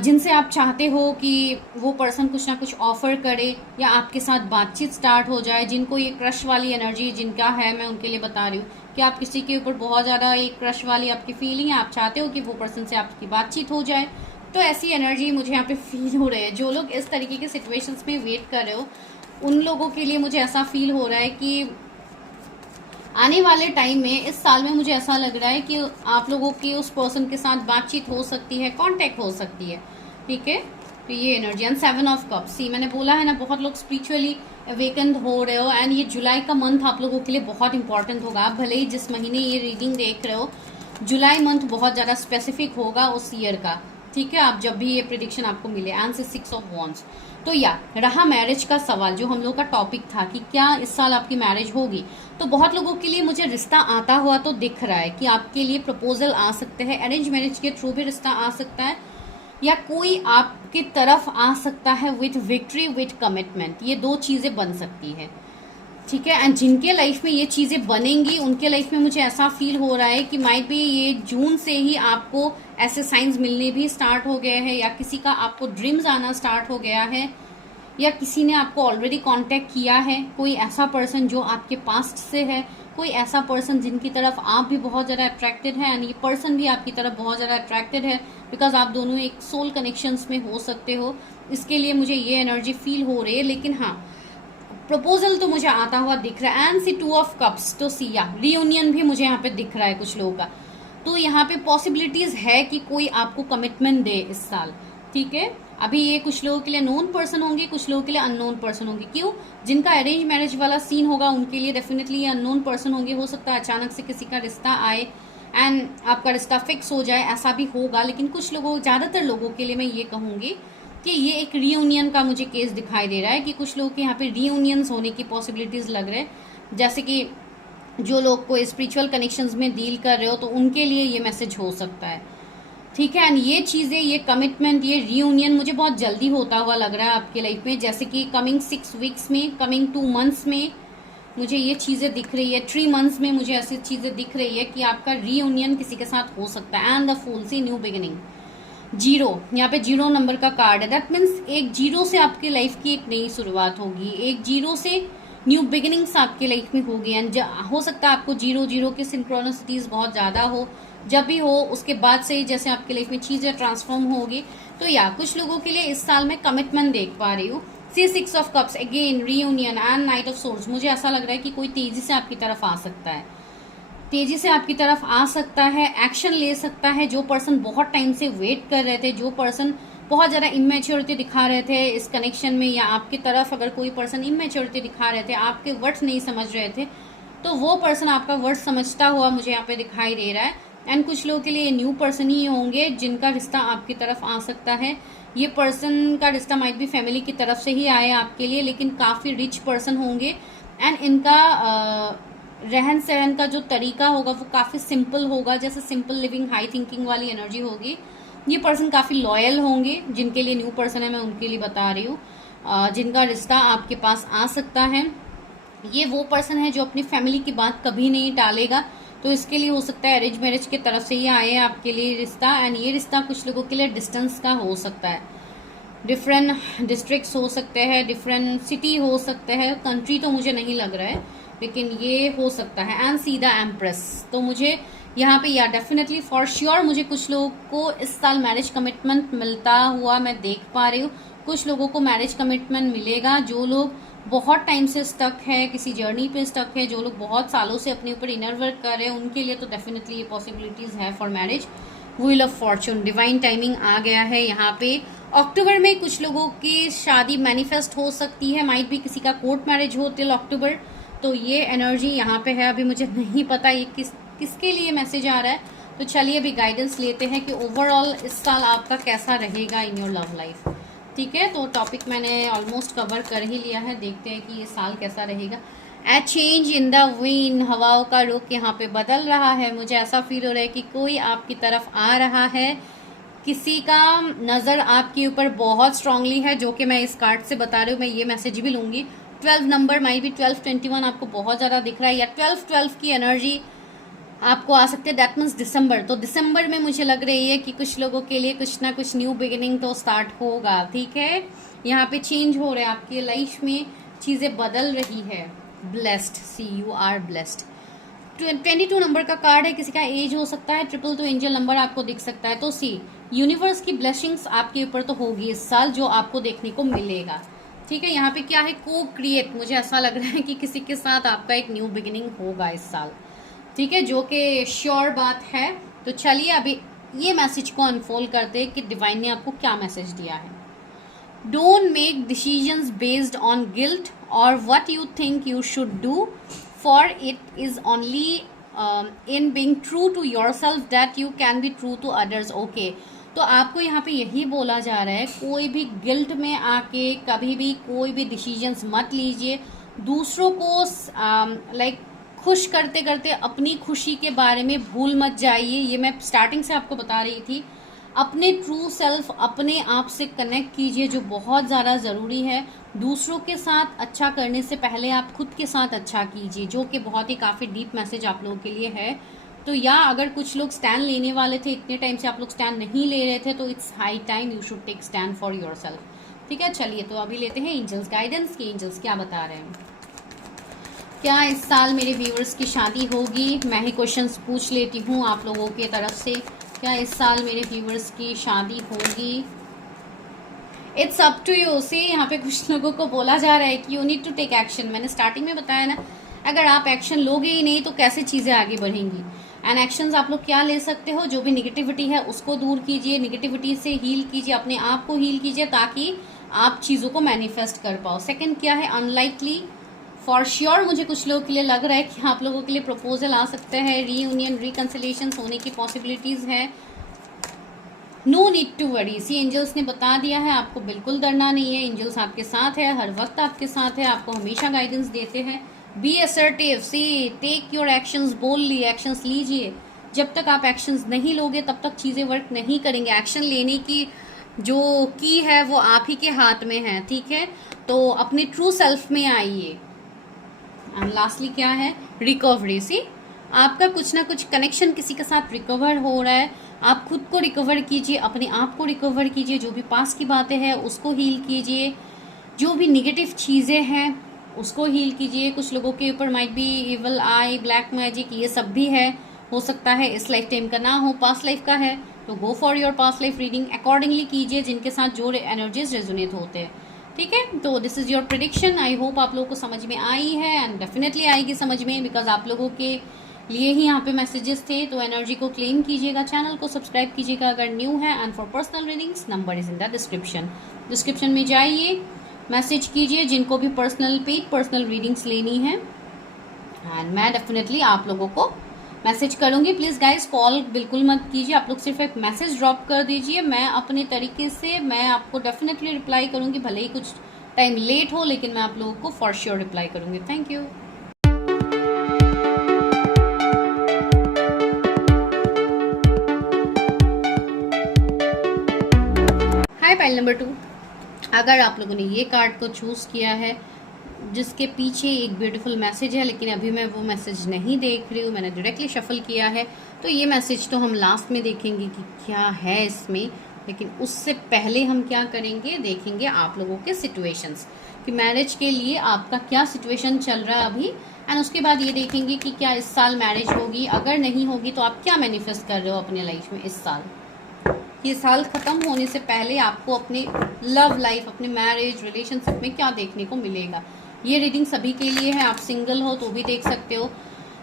जिनसे आप चाहते हो कि वो पर्सन कुछ ना कुछ ऑफर करे या आपके साथ बातचीत स्टार्ट हो जाए। जिनको ये क्रश वाली एनर्जी जिनका है, मैं उनके लिए बता रही हूँ कि आप किसी के ऊपर बहुत ज़्यादा एक क्रश वाली आपकी फीलिंग है, आप चाहते हो कि वो पर्सन से आपकी बातचीत हो जाए। तो ऐसी एनर्जी मुझे यहाँ पे फील हो रही है। जो लोग इस तरीके के सिचुएशंस में वेट कर रहे हो, उन लोगों के लिए मुझे ऐसा फील हो रहा है कि आने वाले टाइम में, इस साल में मुझे ऐसा लग रहा है कि आप लोगों की उस पर्सन के साथ बातचीत हो सकती है, कांटेक्ट हो सकती है। ठीक है, तो ये एनर्जी एंड 7 ऑफ कप्स। सी मैंने बोला है ना, बहुत लोग स्पिरिचुअली अवेकन्ड हो रहे हो, एंड ये जुलाई का मंथ आप लोगों के लिए बहुत इंपॉर्टेंट होगा। आप भले ही जिस महीने ये रीडिंग देख रहे हो, जुलाई मंथ बहुत ज़्यादा स्पेसिफिक होगा उस ईयर का। ठीक है, आप जब भी ये प्रिडिक्शन आपको मिले। And 6 of wands. तो या रहा मैरिज का सवाल, जो हम लोग का टॉपिक था कि क्या इस साल आपकी मैरिज होगी, तो बहुत लोगों के लिए मुझे रिश्ता आता हुआ तो दिख रहा है कि आपके लिए प्रपोजल आ सकते हैं, अरेंज मैरिज के थ्रू भी रिश्ता आ सकता है, या कोई आपकी तरफ आ सकता है विथ विक्ट्री विथ कमिटमेंट। ये दो चीज़ें बन सकती है। ठीक है, एंड जिनके लाइफ में ये चीज़ें बनेंगी, उनके लाइफ में मुझे ऐसा फील हो रहा है कि माइट भी ये जून से ही आपको ऐसे साइंस मिलने भी स्टार्ट हो गए हैं, या किसी का आपको ड्रीम्स आना स्टार्ट हो गया है, या किसी ने आपको ऑलरेडी कांटेक्ट किया है। कोई ऐसा पर्सन जो आपके पास्ट से है, कोई ऐसा पर्सन जिनकी तरफ आप भी बहुत ज़्यादा अट्रैक्टेड है, एंड ये पर्सन भी आपकी तरफ बहुत ज़्यादा अट्रैक्टेड है, बिकॉज आप दोनों एक सोल कनेक्शंस में हो सकते हो। इसके लिए मुझे ये एनर्जी फील हो रही है। लेकिन हाँ, प्रपोजल तो मुझे आता हुआ दिख रहा है। एंड सी 2 ऑफ कप्स, तो सी या रियूनियन भी मुझे यहाँ पे दिख रहा है कुछ लोगों का। तो यहाँ पे पॉसिबिलिटीज है कि कोई आपको कमिटमेंट दे इस साल। ठीक है, अभी ये कुछ लोगों के लिए नोन पर्सन होंगे, कुछ लोगों के लिए अननोन पर्सन होंगे। क्यों? जिनका अरेंज मैरिज वाला सीन होगा उनके लिए डेफिनेटली ये अननोन पर्सन होंगे। हो सकता है अचानक से किसी का रिश्ता आए एंड आपका रिश्ता फिक्स हो जाए, ऐसा भी होगा। लेकिन कुछ लोगों, ज़्यादातर लोगों के लिए मैं ये कहूँगी कि ये एक रीयूनियन का मुझे केस दिखाई दे रहा है, कि कुछ लोगों के यहाँ पे रीयूनियंस होने की पॉसिबिलिटीज लग रहे हैं। जैसे कि जो लोग को स्पिरिचुअल कनेक्शंस में डील कर रहे हो, तो उनके लिए ये मैसेज हो सकता है। ठीक है, एंड ये चीज़ें, ये कमिटमेंट, ये रीयूनियन मुझे बहुत जल्दी होता हुआ लग रहा है आपके लाइफ में। जैसे कि कमिंग 6 वीक्स में, कमिंग 2 मंथ्स में मुझे ये चीज़ें दिख रही है। 3 मंथ्स में मुझे ऐसी चीज़ें दिख रही है कि आपका रीयूनियन किसी के साथ हो सकता है। And the fool, see new beginning. 0, यहाँ पे 0 नंबर का कार्ड है। दैट मीन्स एक 0 से आपकी लाइफ की एक नई शुरुआत होगी, एक 0 से न्यू बिगिनिंग्स आपके लाइफ में होगी। एंड हो सकता है आपको 0 की सिंक्रोनिसिटीज बहुत ज़्यादा हो। जब भी हो उसके बाद से ही जैसे आपके लाइफ में चीज़ें ट्रांसफॉर्म होगी। तो या कुछ लोगों के लिए इस साल में कमिटमेंट देख पा रही हूँ। सी 6 of cups, again reunion and night of swords. मुझे ऐसा लग रहा है कि कोई तेजी से आपकी तरफ आ सकता है, तेजी से आपकी तरफ आ सकता है, एक्शन ले सकता है। जो पर्सन बहुत टाइम से वेट कर रहे थे, जो पर्सन बहुत ज़्यादा इमेच्योरिटी दिखा रहे थे इस कनेक्शन में, या आपकी तरफ अगर कोई पर्सन इमेच्योरिटी दिखा रहे थे, आपके वर्ड्स नहीं समझ रहे थे, तो वो पर्सन आपका वर्ड समझता हुआ मुझे यहाँ पे दिखाई दे रहा है। एंड कुछ लोगों के लिए न्यू पर्सन ही होंगे जिनका रिश्ता आपकी तरफ आ सकता है। ये पर्सन का रिश्ता माइट भी फैमिली की तरफ से ही आए आपके लिए, लेकिन काफ़ी रिच पर्सन होंगे एंड इनका रहन सहन का जो तरीका होगा वो काफ़ी सिंपल होगा, जैसे सिंपल लिविंग हाई थिंकिंग वाली एनर्जी होगी। ये पर्सन काफ़ी लॉयल होंगे, जिनके लिए न्यू पर्सन है मैं उनके लिए बता रही हूँ, जिनका रिश्ता आपके पास आ सकता है। ये वो पर्सन है जो अपनी फैमिली की बात कभी नहीं टालेगा, तो इसके लिए हो सकता है अरेंज मैरिज की तरफ से ही आए आपके लिए रिश्ता। एंड ये रिश्ता कुछ लोगों के लिए डिस्टेंस का हो सकता है, डिफरेंट डिस्ट्रिक्ट्स हो सकते हैं, डिफरेंट सिटी हो सकते हैं, कंट्री तो मुझे नहीं लग रहा है लेकिन ये हो सकता है। एंड सी द एम्प्रेस, तो मुझे यहाँ पे या डेफिनेटली फॉर श्योर मुझे कुछ लोगों को इस साल मैरिज कमिटमेंट मिलता हुआ मैं देख पा रही हूँ। कुछ लोगों को मैरिज कमिटमेंट मिलेगा, जो लोग बहुत टाइम से स्टक है, किसी जर्नी पे स्टक है, जो लोग बहुत सालों से अपने ऊपर इनर वर्क कर रहे हैं, उनके लिए तो डेफिनेटली ये पॉसिबिलिटीज है for marriage. Wheel of fortune, divine timing आ गया है यहाँ पे। अक्टूबर में कुछ लोगों की शादी मैनिफेस्ट हो सकती है, माइट भी किसी का कोर्ट मैरिज हो टिल अक्टूबर, तो ये एनर्जी यहाँ पे है। अभी मुझे नहीं पता ये किसके लिए मैसेज आ रहा है, तो चलिए अभी गाइडेंस लेते हैं कि ओवरऑल इस साल आपका कैसा रहेगा इन योर लव लाइफ। ठीक है, तो टॉपिक मैंने ऑलमोस्ट कवर कर ही लिया है, देखते हैं कि ये साल कैसा रहेगा। ए चेंज इन द विंड, हवाओं का रुख यहाँ पे बदल रहा है। मुझे ऐसा फील हो रहा है कि कोई आपकी तरफ आ रहा है, किसी का नज़र आपके ऊपर बहुत स्ट्रांगली है, जो कि मैं इस कार्ड से बता रही हूँ। मैं ये मैसेज भी लूंगी। 12 नंबर माइट भी 1221 आपको बहुत ज़्यादा दिख रहा है, या 12 की एनर्जी आपको आ सकते हैं, दैट मीन्स दिसंबर। तो दिसंबर में मुझे लग रही है कि कुछ लोगों के लिए कुछ ना कुछ न्यू बिगिनिंग तो स्टार्ट होगा। ठीक है, यहाँ पे चेंज हो रहा है आपकी लाइफ में, चीज़ें बदल रही है। Blessed, see you are blessed. 22 number का कार्ड है, किसी का एज हो सकता है, 222 एंजल नंबर आपको दिख सकता है। तो सी यूनिवर्स की ब्लेसिंग्स आपके ऊपर तो होगी इस साल, जो आपको देखने को मिलेगा। ठीक है, यहाँ पे क्या है, को क्रिएट, मुझे ऐसा लग रहा है कि किसी के साथ आपका एक न्यू बिगिनिंग होगा इस साल। ठीक है, जो कि श्योर बात है। तो चलिए अभी ये मैसेज को अनफोल्ड करते हैं कि डिवाइन ने आपको क्या मैसेज दिया है। Don't make decisions based on guilt और what you think you should do, for it is only in being true to yourself that you can be true to others. Okay, तो आपको यहाँ पे यही बोला जा रहा है, कोई भी गिल्ट में आके कभी भी कोई भी डिसीजंस मत लीजिए। दूसरों को लाइक खुश करते करते अपनी खुशी के बारे में भूल मत जाइए। ये मैं स्टार्टिंग से आपको बता रही थी। अपने ट्रू सेल्फ, अपने आप से कनेक्ट कीजिए, जो बहुत ज़्यादा ज़रूरी है। दूसरों के साथ अच्छा करने से पहले आप खुद के साथ अच्छा कीजिए, जो कि बहुत ही काफ़ी डीप मैसेज आप लोगों के लिए है। तो या अगर कुछ लोग स्टैंड लेने वाले थे, इतने टाइम से आप लोग स्टैंड नहीं ले रहे थे, तो it's high time you should take stand for yourself. ठीक है, चलिए तो अभी लेते हैं एंजल्स गाइडेंस की एंजल्स क्या बता रहे हैं। क्या इस साल मेरे व्यूअर्स की शादी होगी? मैं ही क्वेश्चंस पूछ लेती हूँ आप लोगों की तरफ से। क्या इस साल मेरे व्यूअर्स की शादी होगी? It's up to you. See यहाँ पे कुछ लोगों को बोला जा रहा है कि you need to take action. मैंने स्टार्टिंग में बताया ना, अगर आप एक्शन लोगे ही नहीं तो कैसे चीज़ें आगे बढ़ेंगी। एंड एक्शंस आप लोग क्या ले सकते हो, जो भी निगेटिविटी है उसको दूर कीजिए, निगेटिविटी से हील कीजिए, अपने आप को हील कीजिए, ताकि आप चीज़ों को मैनिफेस्ट कर पाओ। सेकंड क्या है, अनलाइकली फॉर श्योर मुझे कुछ लोगों के लिए लग रहा है कि आप लोगों के लिए प्रपोजल आ सकते हैं, रीयूनियन रिकंसिलेशन होने की पॉसिबिलिटीज़ है। No need to worry, see angels ने बता दिया है, आपको बिल्कुल डरना नहीं है। एंजल्स आपके साथ है, हर वक्त आपके साथ है, आपको हमेशा गाइडेंस देते हैं। Be assertive, see take your actions boldly, actions लीजिए। जब तक आप एक्शंस नहीं लोगे तब तक चीज़ें वर्क नहीं करेंगे। एक्शन लेने की जो की है वो आप ही के हाथ में है। ठीक है, तो अपने ट्रू सेल्फ में आइए। एंड लास्टली क्या है, रिकवरी। सी आपका कुछ ना कुछ कनेक्शन किसी के साथ रिकवर हो रहा है। आप खुद को रिकवर कीजिए, अपने आप को रिकवर कीजिए, जो भी पास की बातें हैं उसको हील कीजिए, जो भी निगेटिव चीज़ें हैं उसको हील कीजिए। कुछ लोगों के ऊपर might be evil I, black magic, ये सब भी है, हो सकता है इस लाइफ टाइम का ना हो, पास्ट लाइफ का है। तो go for your past life reading, accordingly कीजिए जिनके साथ जो एनर्जीज रेजोनेट होते हैं। ठीक है, तो this is your prediction. I hope आप लोगों को समझ में आई है, एंड डेफिनेटली आएगी समझ में, बिकॉज आप लोगों के लिए ही यहाँ पे मैसेजेस थे। तो एनर्जी को क्लेम कीजिएगा, चैनल को सब्सक्राइब कीजिएगा अगर न्यू है। And for personal readings number is in the description में जाइए, मैसेज कीजिए जिनको भी पर्सनल रीडिंग्स लेनी है, एंड मैं डेफिनेटली आप लोगों को मैसेज करूंगी। प्लीज़ गाइस कॉल बिल्कुल मत कीजिए, आप लोग सिर्फ एक मैसेज ड्रॉप कर दीजिए। मैं अपने तरीके से मैं आपको डेफिनेटली रिप्लाई करूंगी, भले ही कुछ टाइम लेट हो, लेकिन मैं आप लोगों को फॉर श्योर रिप्लाई करूंगी। Thank you. Hi pile number 2, अगर आप लोगों ने ये कार्ड को चूज़ किया है जिसके पीछे एक ब्यूटीफुल मैसेज है, लेकिन अभी मैं वो मैसेज नहीं देख रही हूँ, मैंने डायरेक्टली शफल किया है, तो ये मैसेज तो हम लास्ट में देखेंगे कि क्या है इसमें। लेकिन उससे पहले हम क्या करेंगे, देखेंगे आप लोगों के सिचुएशंस कि मैरिज के लिए आपका क्या सिचुएशन चल रहा है अभी, एंड उसके बाद ये देखेंगे कि क्या इस साल मैरिज होगी, अगर नहीं होगी तो आप क्या मैनिफेस्ट कर रहे हो अपने लाइफ में इस साल। ये साल खत्म होने से पहले आपको अपने लव लाइफ, अपने मैरिज रिलेशनशिप में क्या देखने को मिलेगा। ये रीडिंग सभी के लिए है, आप सिंगल हो तो भी देख सकते हो,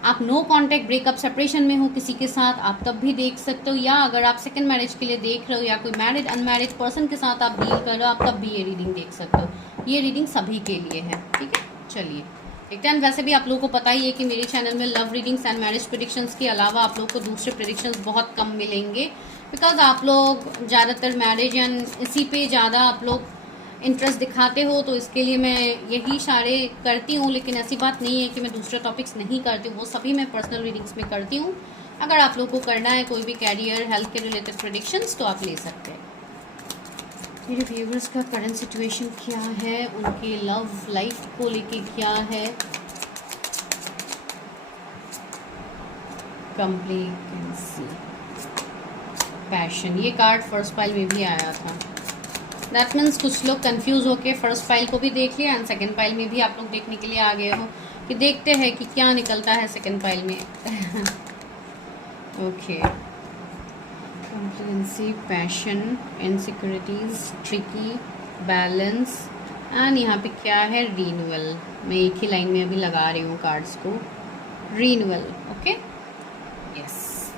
आप नो कांटेक्ट ब्रेकअप सेपरेशन में हो किसी के साथ आप तब भी देख सकते हो, या अगर आप सेकंड मैरिज के लिए देख रहे हो या कोई मैरिड अनमैरिड पर्सन के साथ आप डील कर रहे हो आप तब भी ये रीडिंग देख सकते हो। ये रीडिंग सभी के लिए है, ठीक है। चलिए देखते हैं। वैसे भी आप लोगों को पता ही है कि मेरे चैनल में love readings and marriage predictions के अलावा आप लोगों को दूसरे प्रेडिक्शंस बहुत कम मिलेंगे, बिकॉज आप लोग ज़्यादातर मैरिज एंड इसी पे ज़्यादा आप लोग इंटरेस्ट दिखाते हो, तो इसके लिए मैं यही सारे करती हूँ। लेकिन ऐसी बात नहीं है कि मैं दूसरे टॉपिक्स नहीं करती हूँ, वो सभी मैं पर्सनल रीडिंग्स में करती हूँ। अगर आप लोगों को करना है कोई भी कैरियर हेल्थ के रिलेटेड प्रेडिक्शंस तो आप ले सकते हैं। मेरे व्यूअर्स का करंट सिचुएशन क्या है, उनके लव लाइफ को लेके क्या है। कंप्लेसेंसी, पैशन, ये कार्ड फर्स्ट फाइल में भी आया था। दैट मीन्स कुछ लोग कंफ्यूज होके फर्स्ट फाइल को भी देख लिया एंड सेकंड फाइल में भी आप लोग देखने के लिए आ गए हो कि देखते हैं कि क्या निकलता है सेकंड फाइल में। Okay, complacency, passion, insecurities, tricky, balance, and यहाँ पे क्या है, रीन्यूअल। मैं एक ही लाइन में अभी लगा रही हूँ कार्ड्स को, रीन्यूअल। ओके यस,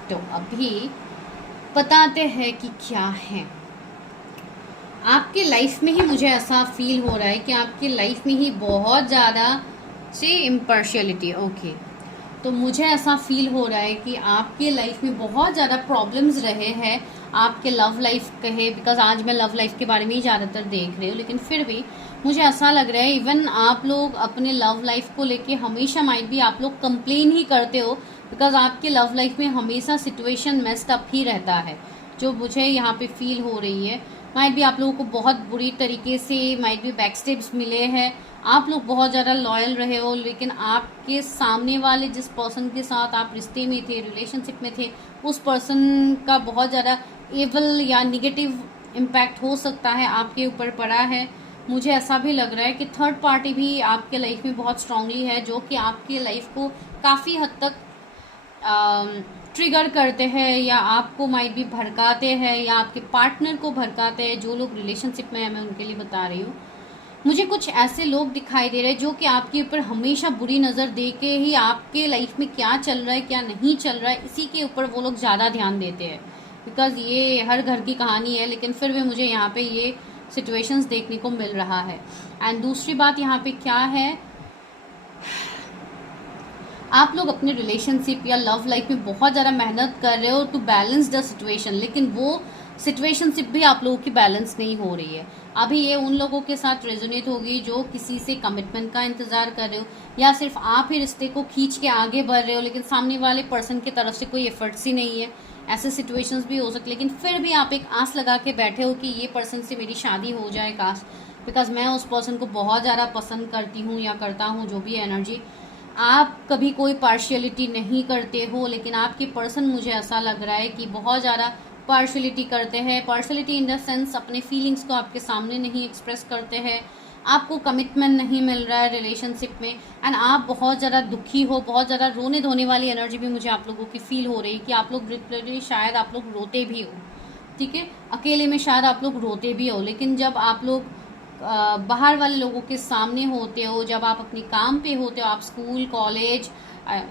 तो अभी बताते हैं कि क्या है आपके लाइफ में। ही मुझे ऐसा फील हो रहा है कि आपके लाइफ में ही बहुत ज़्यादा से इम्पार्शियलिटी। ओके, तो मुझे ऐसा फील हो रहा है कि आपके लाइफ में बहुत ज़्यादा प्रॉब्लम्स रहे हैं आपके लव लाइफ कहे, बिकॉज आज मैं लव लाइफ के बारे में ही ज़्यादातर देख रही हूँ, लेकिन फिर भी मुझे ऐसा लग रहा है इवन आप लोग अपने लव लाइफ को लेके हमेशा माइट भी आप लोग कंप्लेन ही करते हो, बिकॉज आपके लव लाइफ में हमेशा सिचुएशन मेस्ड अप ही रहता है, जो मुझे यहाँ पे फील हो रही है। माइट भी आप लोगों को बहुत बुरी तरीके से माइट भी बैकस्टेप्स मिले हैं, आप लोग बहुत ज़्यादा लॉयल रहे हो, लेकिन आपके सामने वाले जिस पर्सन के साथ आप रिश्ते में थे, रिलेशनशिप में थे, उस पर्सन का बहुत ज़्यादा एवल या निगेटिव इम्पैक्ट हो सकता है आपके ऊपर पड़ा है। मुझे ऐसा भी लग रहा है कि थर्ड पार्टी भी आपके लाइफ में बहुत स्ट्रांगली है, जो कि आपके लाइफ को काफ़ी हद तक ट्रिगर करते हैं या आपको माइट भी भड़काते हैं या आपके पार्टनर को भड़काते हैं। जो लोग रिलेशनशिप में है मैं उनके लिए बता रही हूँ। मुझे कुछ ऐसे लोग दिखाई दे रहे हैं जो कि आपके ऊपर हमेशा बुरी नज़र दे के ही आपके लाइफ में क्या चल रहा है क्या नहीं चल रहा है इसी के ऊपर वो लोग ज़्यादा ध्यान देते हैं, बिकॉज ये हर घर की कहानी है। लेकिन फिर भी मुझे यहाँ पे ये सिचुएशंस देखने को मिल रहा है। एंड दूसरी बात यहाँ पे क्या है, आप लोग अपने रिलेशनशिप या लव लाइफ में बहुत ज़्यादा मेहनत कर रहे हो टू बैलेंस द सिचुएशन, लेकिन वो सिचुएशनशिप भी आप लोगों की बैलेंस नहीं हो रही है। अभी ये उन लोगों के साथ रेजोनेट होगी जो किसी से कमिटमेंट का इंतज़ार कर रहे हो, या सिर्फ आप ही रिश्ते को खींच के आगे बढ़ रहे हो लेकिन सामने वाले पर्सन की तरफ से कोई एफर्ट्स ही नहीं है। ऐसे सिचुएशंस भी हो सकते, लेकिन फिर भी आप एक आस लगा के बैठे हो कि ये पर्सन से मेरी शादी हो जाए काश, बिकॉज मैं उस पर्सन को बहुत ज़्यादा पसंद करती हूँ या करता हूँ, जो भी एनर्जी। आप कभी कोई पार्शियलिटी नहीं करते हो, लेकिन आपके पर्सन मुझे ऐसा लग रहा है कि बहुत ज़्यादा पार्शियलिटी करते हैं। पार्शियलिटी इन द सेंस अपने फीलिंग्स को आपके सामने नहीं एक्सप्रेस करते हैं, आपको कमिटमेंट नहीं मिल रहा है रिलेशनशिप में, एंड आप बहुत ज़्यादा दुखी हो, बहुत ज़्यादा रोने धोने वाली एनर्जी भी मुझे आप लोगों की फील हो रही है कि आप लोग लिटरली शायद आप लोग रोते भी हो, ठीक है, अकेले में शायद आप लोग रोते भी हो, लेकिन जब आप लोग बाहर वाले लोगों के सामने होते हो, जब आप अपने काम पे होते हो, आप स्कूल कॉलेज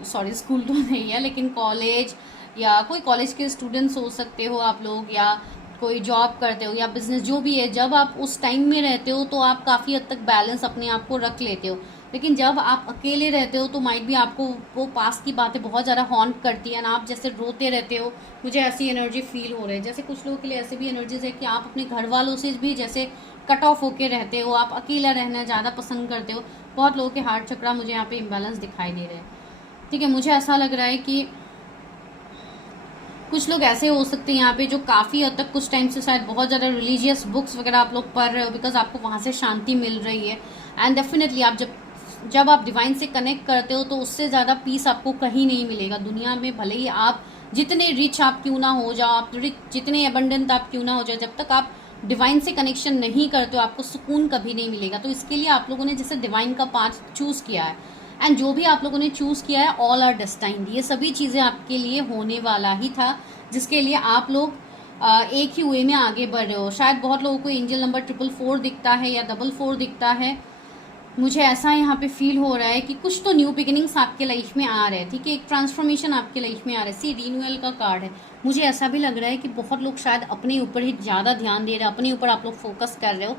सॉरी स्कूल तो नहीं है लेकिन कॉलेज या कोई कॉलेज के स्टूडेंट्स हो सकते हो आप लोग, या कोई जॉब करते हो या बिजनेस जो भी है, जब आप उस टाइम में रहते हो तो आप काफ़ी हद तक बैलेंस अपने आप को रख लेते हो। लेकिन जब आप अकेले रहते हो तो माइट भी आपको वो पास की बातें बहुत ज़्यादा हॉन्ट करती हैं, आप जैसे रोते रहते हो। मुझे ऐसी एनर्जी फील हो रही है। जैसे कुछ लोगों के लिए ऐसे भी एनर्जीज है कि आप अपने घर वालों से भी जैसे कट ऑफ होके रहते हो, आप अकेला रहना ज़्यादा पसंद करते हो। बहुत लोगों के हार्ट चक्रा मुझे यहाँ पे इम्बैलेंस दिखाई दे रहे हैं। ठीक है, मुझे ऐसा लग रहा है कि कुछ लोग ऐसे हो सकते हैं यहाँ पे जो काफ़ी हद तक कुछ टाइम से शायद बहुत ज़्यादा रिलीजियस बुक्स वगैरह आप लोग पढ़ रहे हो, बिकॉज आपको वहाँ से शांति मिल रही है। एंड डेफिनेटली आप जब आप डिवाइन से कनेक्ट करते हो तो उससे ज़्यादा पीस आपको कहीं नहीं मिलेगा दुनिया में। भले ही आप जितने रिच आप क्यों ना हो जाओ, आप जितने एबंडेंट आप क्यों ना हो जाओ, जब तक आप डिवाइन से कनेक्शन नहीं करते हो आपको सुकून कभी नहीं मिलेगा। तो इसके लिए आप लोगों ने जैसे डिवाइन का पाथ चूज़ किया है, एंड जो भी आप लोगों ने चूज़ किया है ऑल आर डेस्टाइन्ड। ये सभी चीज़ें आपके लिए होने वाला ही था, जिसके लिए आप लोग एक ही वे में आगे बढ़ रहे हो। शायद बहुत लोगों को एंजल नंबर 444 दिखता है या 44 दिखता है। मुझे ऐसा यहाँ पे फील हो रहा है कि कुछ तो न्यू बिगिनिंग्स आपके लाइफ में आ रहे हैं। ठीक है, एक ट्रांसफॉर्मेशन आपके लाइफ में आ रहा है। सी रिन्यूअल का कार्ड है। मुझे ऐसा भी लग रहा है कि बहुत लोग शायद अपने ऊपर ही ज़्यादा ध्यान दे रहे हैं, अपने ऊपर आप लोग फोकस कर रहे हो।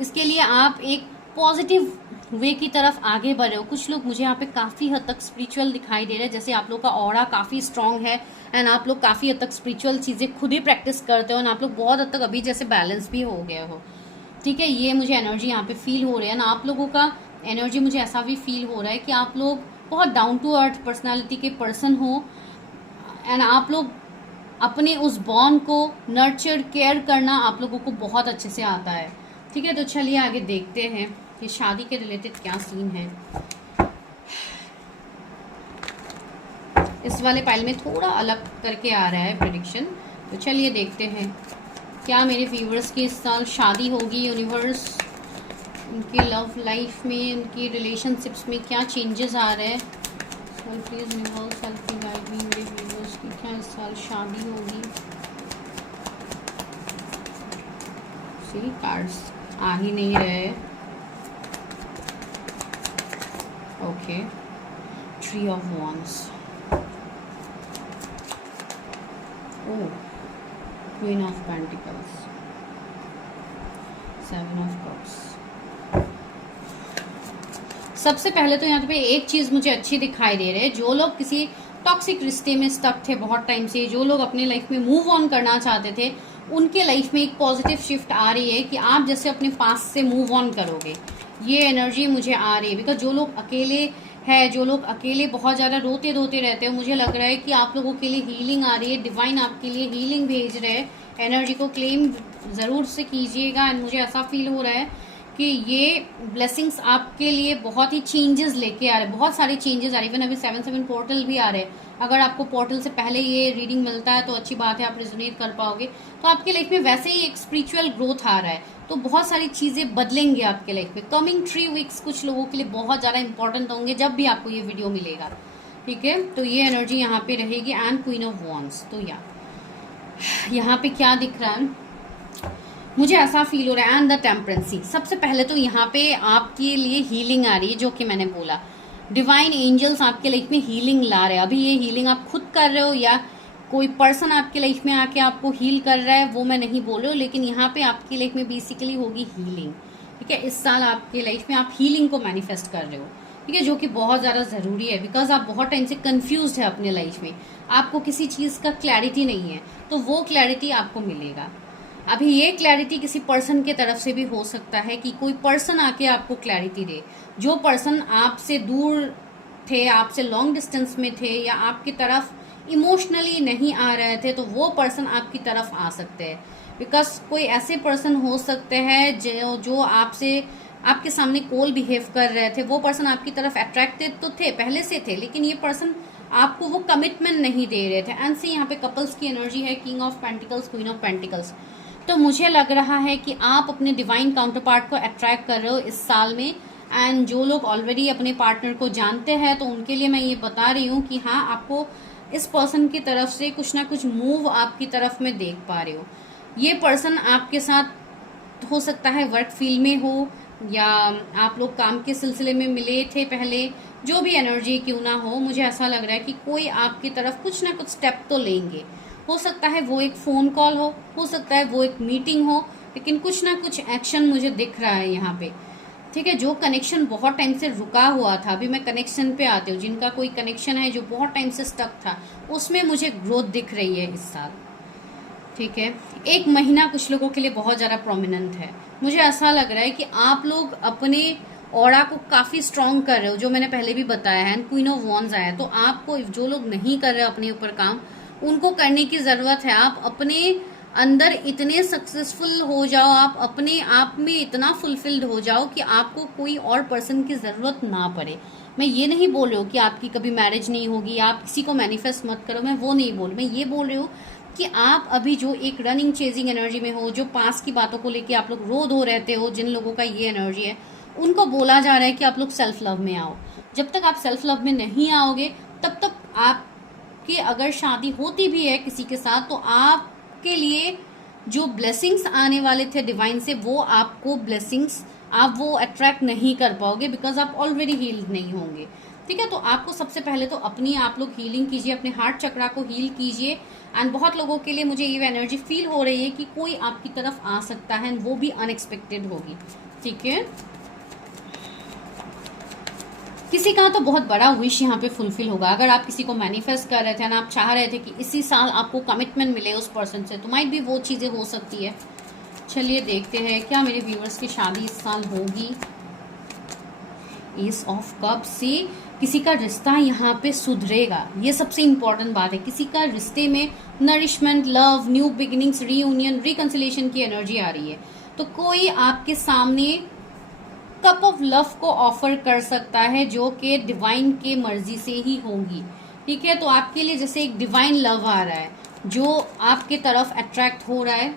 इसके लिए आप एक पॉजिटिव वे की तरफ आगे बढ़ रहे हो। कुछ लोग मुझे यहाँ पे काफ़ी हद तक स्पिरिचुअल दिखाई दे रहे हैं, जैसे आप लोग का ऑरा काफ़ी स्ट्रांग है एंड आप लोग काफ़ी हद तक स्पिरिचुअल चीज़ें खुद ही प्रैक्टिस करते हो, एंड आप लोग बहुत हद तक अभी जैसे बैलेंस भी हो गए हो। ठीक है, ये मुझे एनर्जी यहाँ पे फील हो रही है ना। आप लोगों का एनर्जी मुझे ऐसा भी फील हो रहा है कि आप लोग बहुत डाउन टू अर्थ पर्सनालिटी के पर्सन हो, एंड आप लोग अपने उस बॉन्ड को नर्चर केयर करना आप लोगों को बहुत अच्छे से आता है। ठीक है, तो चलिए आगे देखते हैं कि शादी के रिलेटेड क्या सीन है। इस वाले पाइल में थोड़ा अलग करके आ रहा है प्रेडिक्शन, तो चलिए देखते हैं क्या मेरे व्यूवर्स की इस साल शादी होगी। यूनिवर्स उनकी लव लाइफ में, उनकी रिलेशनशिप्स में क्या चेंजेस आ रहे हैं। Please universe help me guide me, मेरे व्यूवर्स की क्या इस साल शादी होगी। सी कार्ड्स आ ही नहीं रहे। Okay, tree of wands, oh, queen of pentacles, 7 of cups. सबसे पहले तो यहाँ पे एक चीज़ मुझे अच्छी दिखाई दे रही है। जो लोग किसी टॉक्सिक रिश्ते में स्टक थे बहुत टाइम से, जो लोग अपने लाइफ में मूव ऑन करना चाहते थे, उनके लाइफ में एक पॉजिटिव शिफ्ट आ रही है कि आप जैसे अपने पास से मूव ऑन करोगे। ये एनर्जी मुझे आ रही है। बिकॉज जो लोग अकेले है, जो लोग अकेले बहुत ज़्यादा रोते धोते रहते हो, मुझे लग रहा है कि आप लोगों के लिए हीलिंग आ रही है। डिवाइन आपके लिए हीलिंग भेज रहे हैं। एनर्जी को क्लेम ज़रूर से कीजिएगा। एंड मुझे ऐसा फील हो रहा है कि ये ब्लेसिंग्स आपके लिए बहुत ही चेंजेस लेके आ रहे हैं, बहुत सारे चेंजेस आ रहे हैं। इवन अभी 7 पोर्टल भी आ रहे हैं। अगर आपको पोर्टल से पहले ये रीडिंग मिलता है तो अच्छी बात है, आप रिजोनेट कर पाओगे। तो आपके लाइफ में वैसे ही एक स्पिरिचुअल ग्रोथ आ रहा है, तो बहुत सारी चीज़ें बदलेंगे आपके लाइफ में। कमिंग 3 वीक्स कुछ लोगों के लिए बहुत ज़्यादा इंपॉर्टेंट होंगे जब भी आपको ये वीडियो मिलेगा। ठीक है, तो ये एनर्जी यहाँ पे रहेगी। एंड क्वीन ऑफ वॉन्ड्स, तो यहाँ पे क्या दिख रहा है, मुझे ऐसा फील हो रहा है। एंड द टेम्परेंसी, सबसे पहले तो यहाँ पे आपके लिए हीलिंग आ रही है, जो कि मैंने बोला डिवाइन एंजल्स आपके लाइफ में हीलिंग ला रहे हैं। अभी ये हीलिंग आप खुद कर रहे हो या कोई पर्सन आपके लाइफ में आके आपको हील कर रहा है, वो मैं नहीं बोल रही हूँ, लेकिन यहाँ पे आपकी लाइफ में बेसिकली होगी हीलिंग। ठीक है, इस साल आपके लाइफ में आप हीलिंग को मैनिफेस्ट कर रहे हो। ठीक है, जो कि बहुत ज़्यादा ज़रूरी है। बिकॉज आप बहुत टाइम से कंफ्यूज है अपने लाइफ में, आपको किसी चीज़ का क्लैरिटी नहीं है, तो वो क्लैरिटी आपको मिलेगा। अभी ये क्लैरिटी किसी पर्सन के तरफ से भी हो सकता है कि कोई पर्सन आके आपको क्लैरिटी दे। जो पर्सन आपसे दूर थे, आपसे लॉन्ग डिस्टेंस में थे, या आपकी तरफ इमोशनली नहीं आ रहे थे, तो वो पर्सन आपकी तरफ आ सकते हैं। बिकॉज कोई ऐसे पर्सन हो सकते हैं जो आपसे आपके सामने कोल बिहेव कर रहे थे। वो पर्सन आपकी तरफ अट्रैक्टेड तो थे, पहले से थे, लेकिन ये पर्सन आपको वो कमिटमेंट नहीं दे रहे थे। एंड से यहाँ पे कपल्स की एनर्जी है, king of pentacles, queen of pentacles. तो मुझे लग रहा है कि आप अपने डिवाइन काउंटर पार्ट को अट्रैक्ट कर रहे हो इस साल में। एंड जो लोग ऑलरेडी अपने पार्टनर को जानते हैं, तो उनके लिए मैं ये बता रही हूँ कि हाँ, आपको इस पर्सन की तरफ से कुछ ना कुछ मूव आपकी तरफ में देख पा रहे हो। ये पर्सन आपके साथ हो सकता है वर्क फील्ड में हो, या आप लोग काम के सिलसिले में मिले थे पहले, जो भी एनर्जी क्यों ना हो, मुझे ऐसा लग रहा है कि कोई आपकी तरफ कुछ ना कुछ स्टेप तो लेंगे। हो सकता है वो एक फ़ोन कॉल हो सकता है वो एक मीटिंग हो, लेकिन कुछ ना कुछ एक्शन मुझे दिख रहा है यहाँ पे। ठीक है, जो कनेक्शन बहुत टाइम से रुका हुआ था, अभी मैं कनेक्शन पे आती हूँ, जिनका कोई कनेक्शन है जो बहुत टाइम से स्टक था, उसमें मुझे ग्रोथ दिख रही है इस साल। ठीक है, 1 महीना कुछ लोगों के लिए बहुत ज़्यादा प्रोमिनेंट है। मुझे ऐसा लग रहा है कि आप लोग अपने ऑरा को काफ़ी स्ट्रॉन्ग कर रहे हो, जो मैंने पहले भी बताया है। क्वीन ऑफ वॉन्ड्स आया, तो आपको जो लोग नहीं कर रहे अपने ऊपर काम, उनको करने की ज़रूरत है। आप अपने अंदर इतने सक्सेसफुल हो जाओ, आप अपने आप में इतना फुलफिल्ड हो जाओ कि आपको कोई और पर्सन की ज़रूरत ना पड़े। मैं ये नहीं बोल रही हूँ कि आपकी कभी मैरिज नहीं होगी, आप किसी को मैनिफेस्ट मत करो, मैं वो नहीं बोल रही। मैं ये बोल रही हूँ कि आप अभी जो एक रनिंग चेजिंग एनर्जी में हो, जो पास की बातों को लेके आप लोग रो धो रहते हो, जिन लोगों का ये एनर्जी है, उनको बोला जा रहा है कि आप लोग सेल्फ लव में आओ। जब तक आप सेल्फ लव में नहीं आओगे, तब तक आपकी अगर शादी होती भी है किसी के साथ, तो आपके लिए जो ब्लेसिंग्स आने वाले थे डिवाइन से, वो आपको ब्लेसिंग्स आप वो अट्रैक्ट नहीं कर पाओगे, बिकॉज आप ऑलरेडी हील्ड नहीं होंगे। ठीक है, तो आपको सबसे पहले तो अपनी आप लोग हीलिंग कीजिए, अपने हार्ट चक्रा को हील कीजिए। एंड बहुत लोगों के लिए मुझे ये एनर्जी फील हो रही है कि कोई आपकी तरफ आ सकता है, वो भी अनएक्सपेक्टेड होगी। ठीक है, किसी का तो बहुत बड़ा विश यहाँ पे फुलफिल होगा। अगर आप किसी को मैनिफेस्ट कर रहे थे ना, आप चाह रहे थे कि इसी साल आपको कमिटमेंट मिले उस पर्सन से, तो माइट भी वो चीज़ें हो सकती है। चलिए देखते हैं क्या मेरे व्यूअर्स की शादी इस साल होगी। एस ऑफ कप्स से किसी का रिश्ता यहाँ पे सुधरेगा, ये सबसे इंपॉर्टेंट बात है। किसी का रिश्ते में nourishment, love, new beginnings, reunion, reconciliation की एनर्जी आ रही है। तो कोई आपके सामने कप ऑफ लव को ऑफर कर सकता है, जो कि डिवाइन के मर्जी से ही होगी। ठीक है, तो आपके लिए जैसे एक डिवाइन लव आ रहा है जो आपके तरफ अट्रैक्ट हो रहा है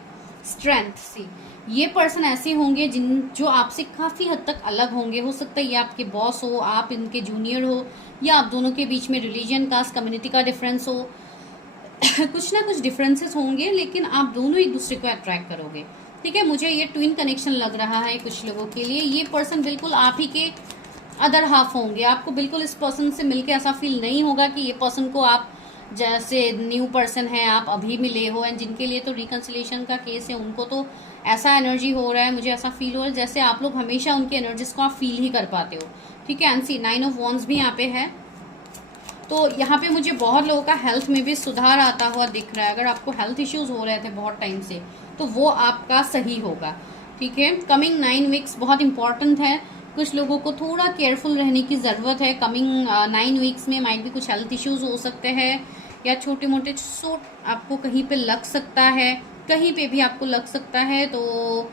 स्ट्रेंथ से। ये पर्सन ऐसे होंगे जो आपसे काफ़ी हद तक अलग होंगे। हो सकता है ये आपके बॉस हो, आप इनके जूनियर हो, या आप दोनों के बीच में रिलीजन, कास्ट, कम्युनिटी का डिफरेंस हो। कुछ ना कुछ डिफरेंसेस होंगे, लेकिन आप दोनों एक दूसरे को अट्रैक्ट करोगे। ठीक है, मुझे ये ट्विन कनेक्शन लग रहा है कुछ लोगों के लिए। ये पर्सन बिल्कुल आप ही के अदर हाफ होंगे। आपको बिल्कुल इस पर्सन से मिलके ऐसा फील नहीं होगा कि ये पर्सन को आप जैसे न्यू पर्सन है, आप अभी मिले हो। एंड जिनके लिए तो रिकंसिलेशन का केस है, उनको तो ऐसा एनर्जी हो रहा है, मुझे ऐसा फील हो रहा है जैसे आप लोग हमेशा उनकी एनर्जीज को आप फील ही कर पाते हो। ठीक है, एंड सी 9 ऑफ वॉन्ड्स भी यहाँ पे है। तो यहाँ पे मुझे बहुत लोगों का हेल्थ में भी सुधार आता हुआ दिख रहा है। अगर आपको हेल्थ इश्यूज हो रहे थे बहुत टाइम से, तो वो आपका सही होगा। ठीक है, कमिंग 9 वीक्स बहुत इंपॉर्टेंट है। कुछ लोगों को थोड़ा केयरफुल रहने की ज़रूरत है। कमिंग 9 वीक्स में माइट भी कुछ हेल्थ इश्यूज हो सकते हैं, या छोटे मोटे चोट आपको कहीं पे लग सकता है, कहीं पे भी आपको लग सकता है। तो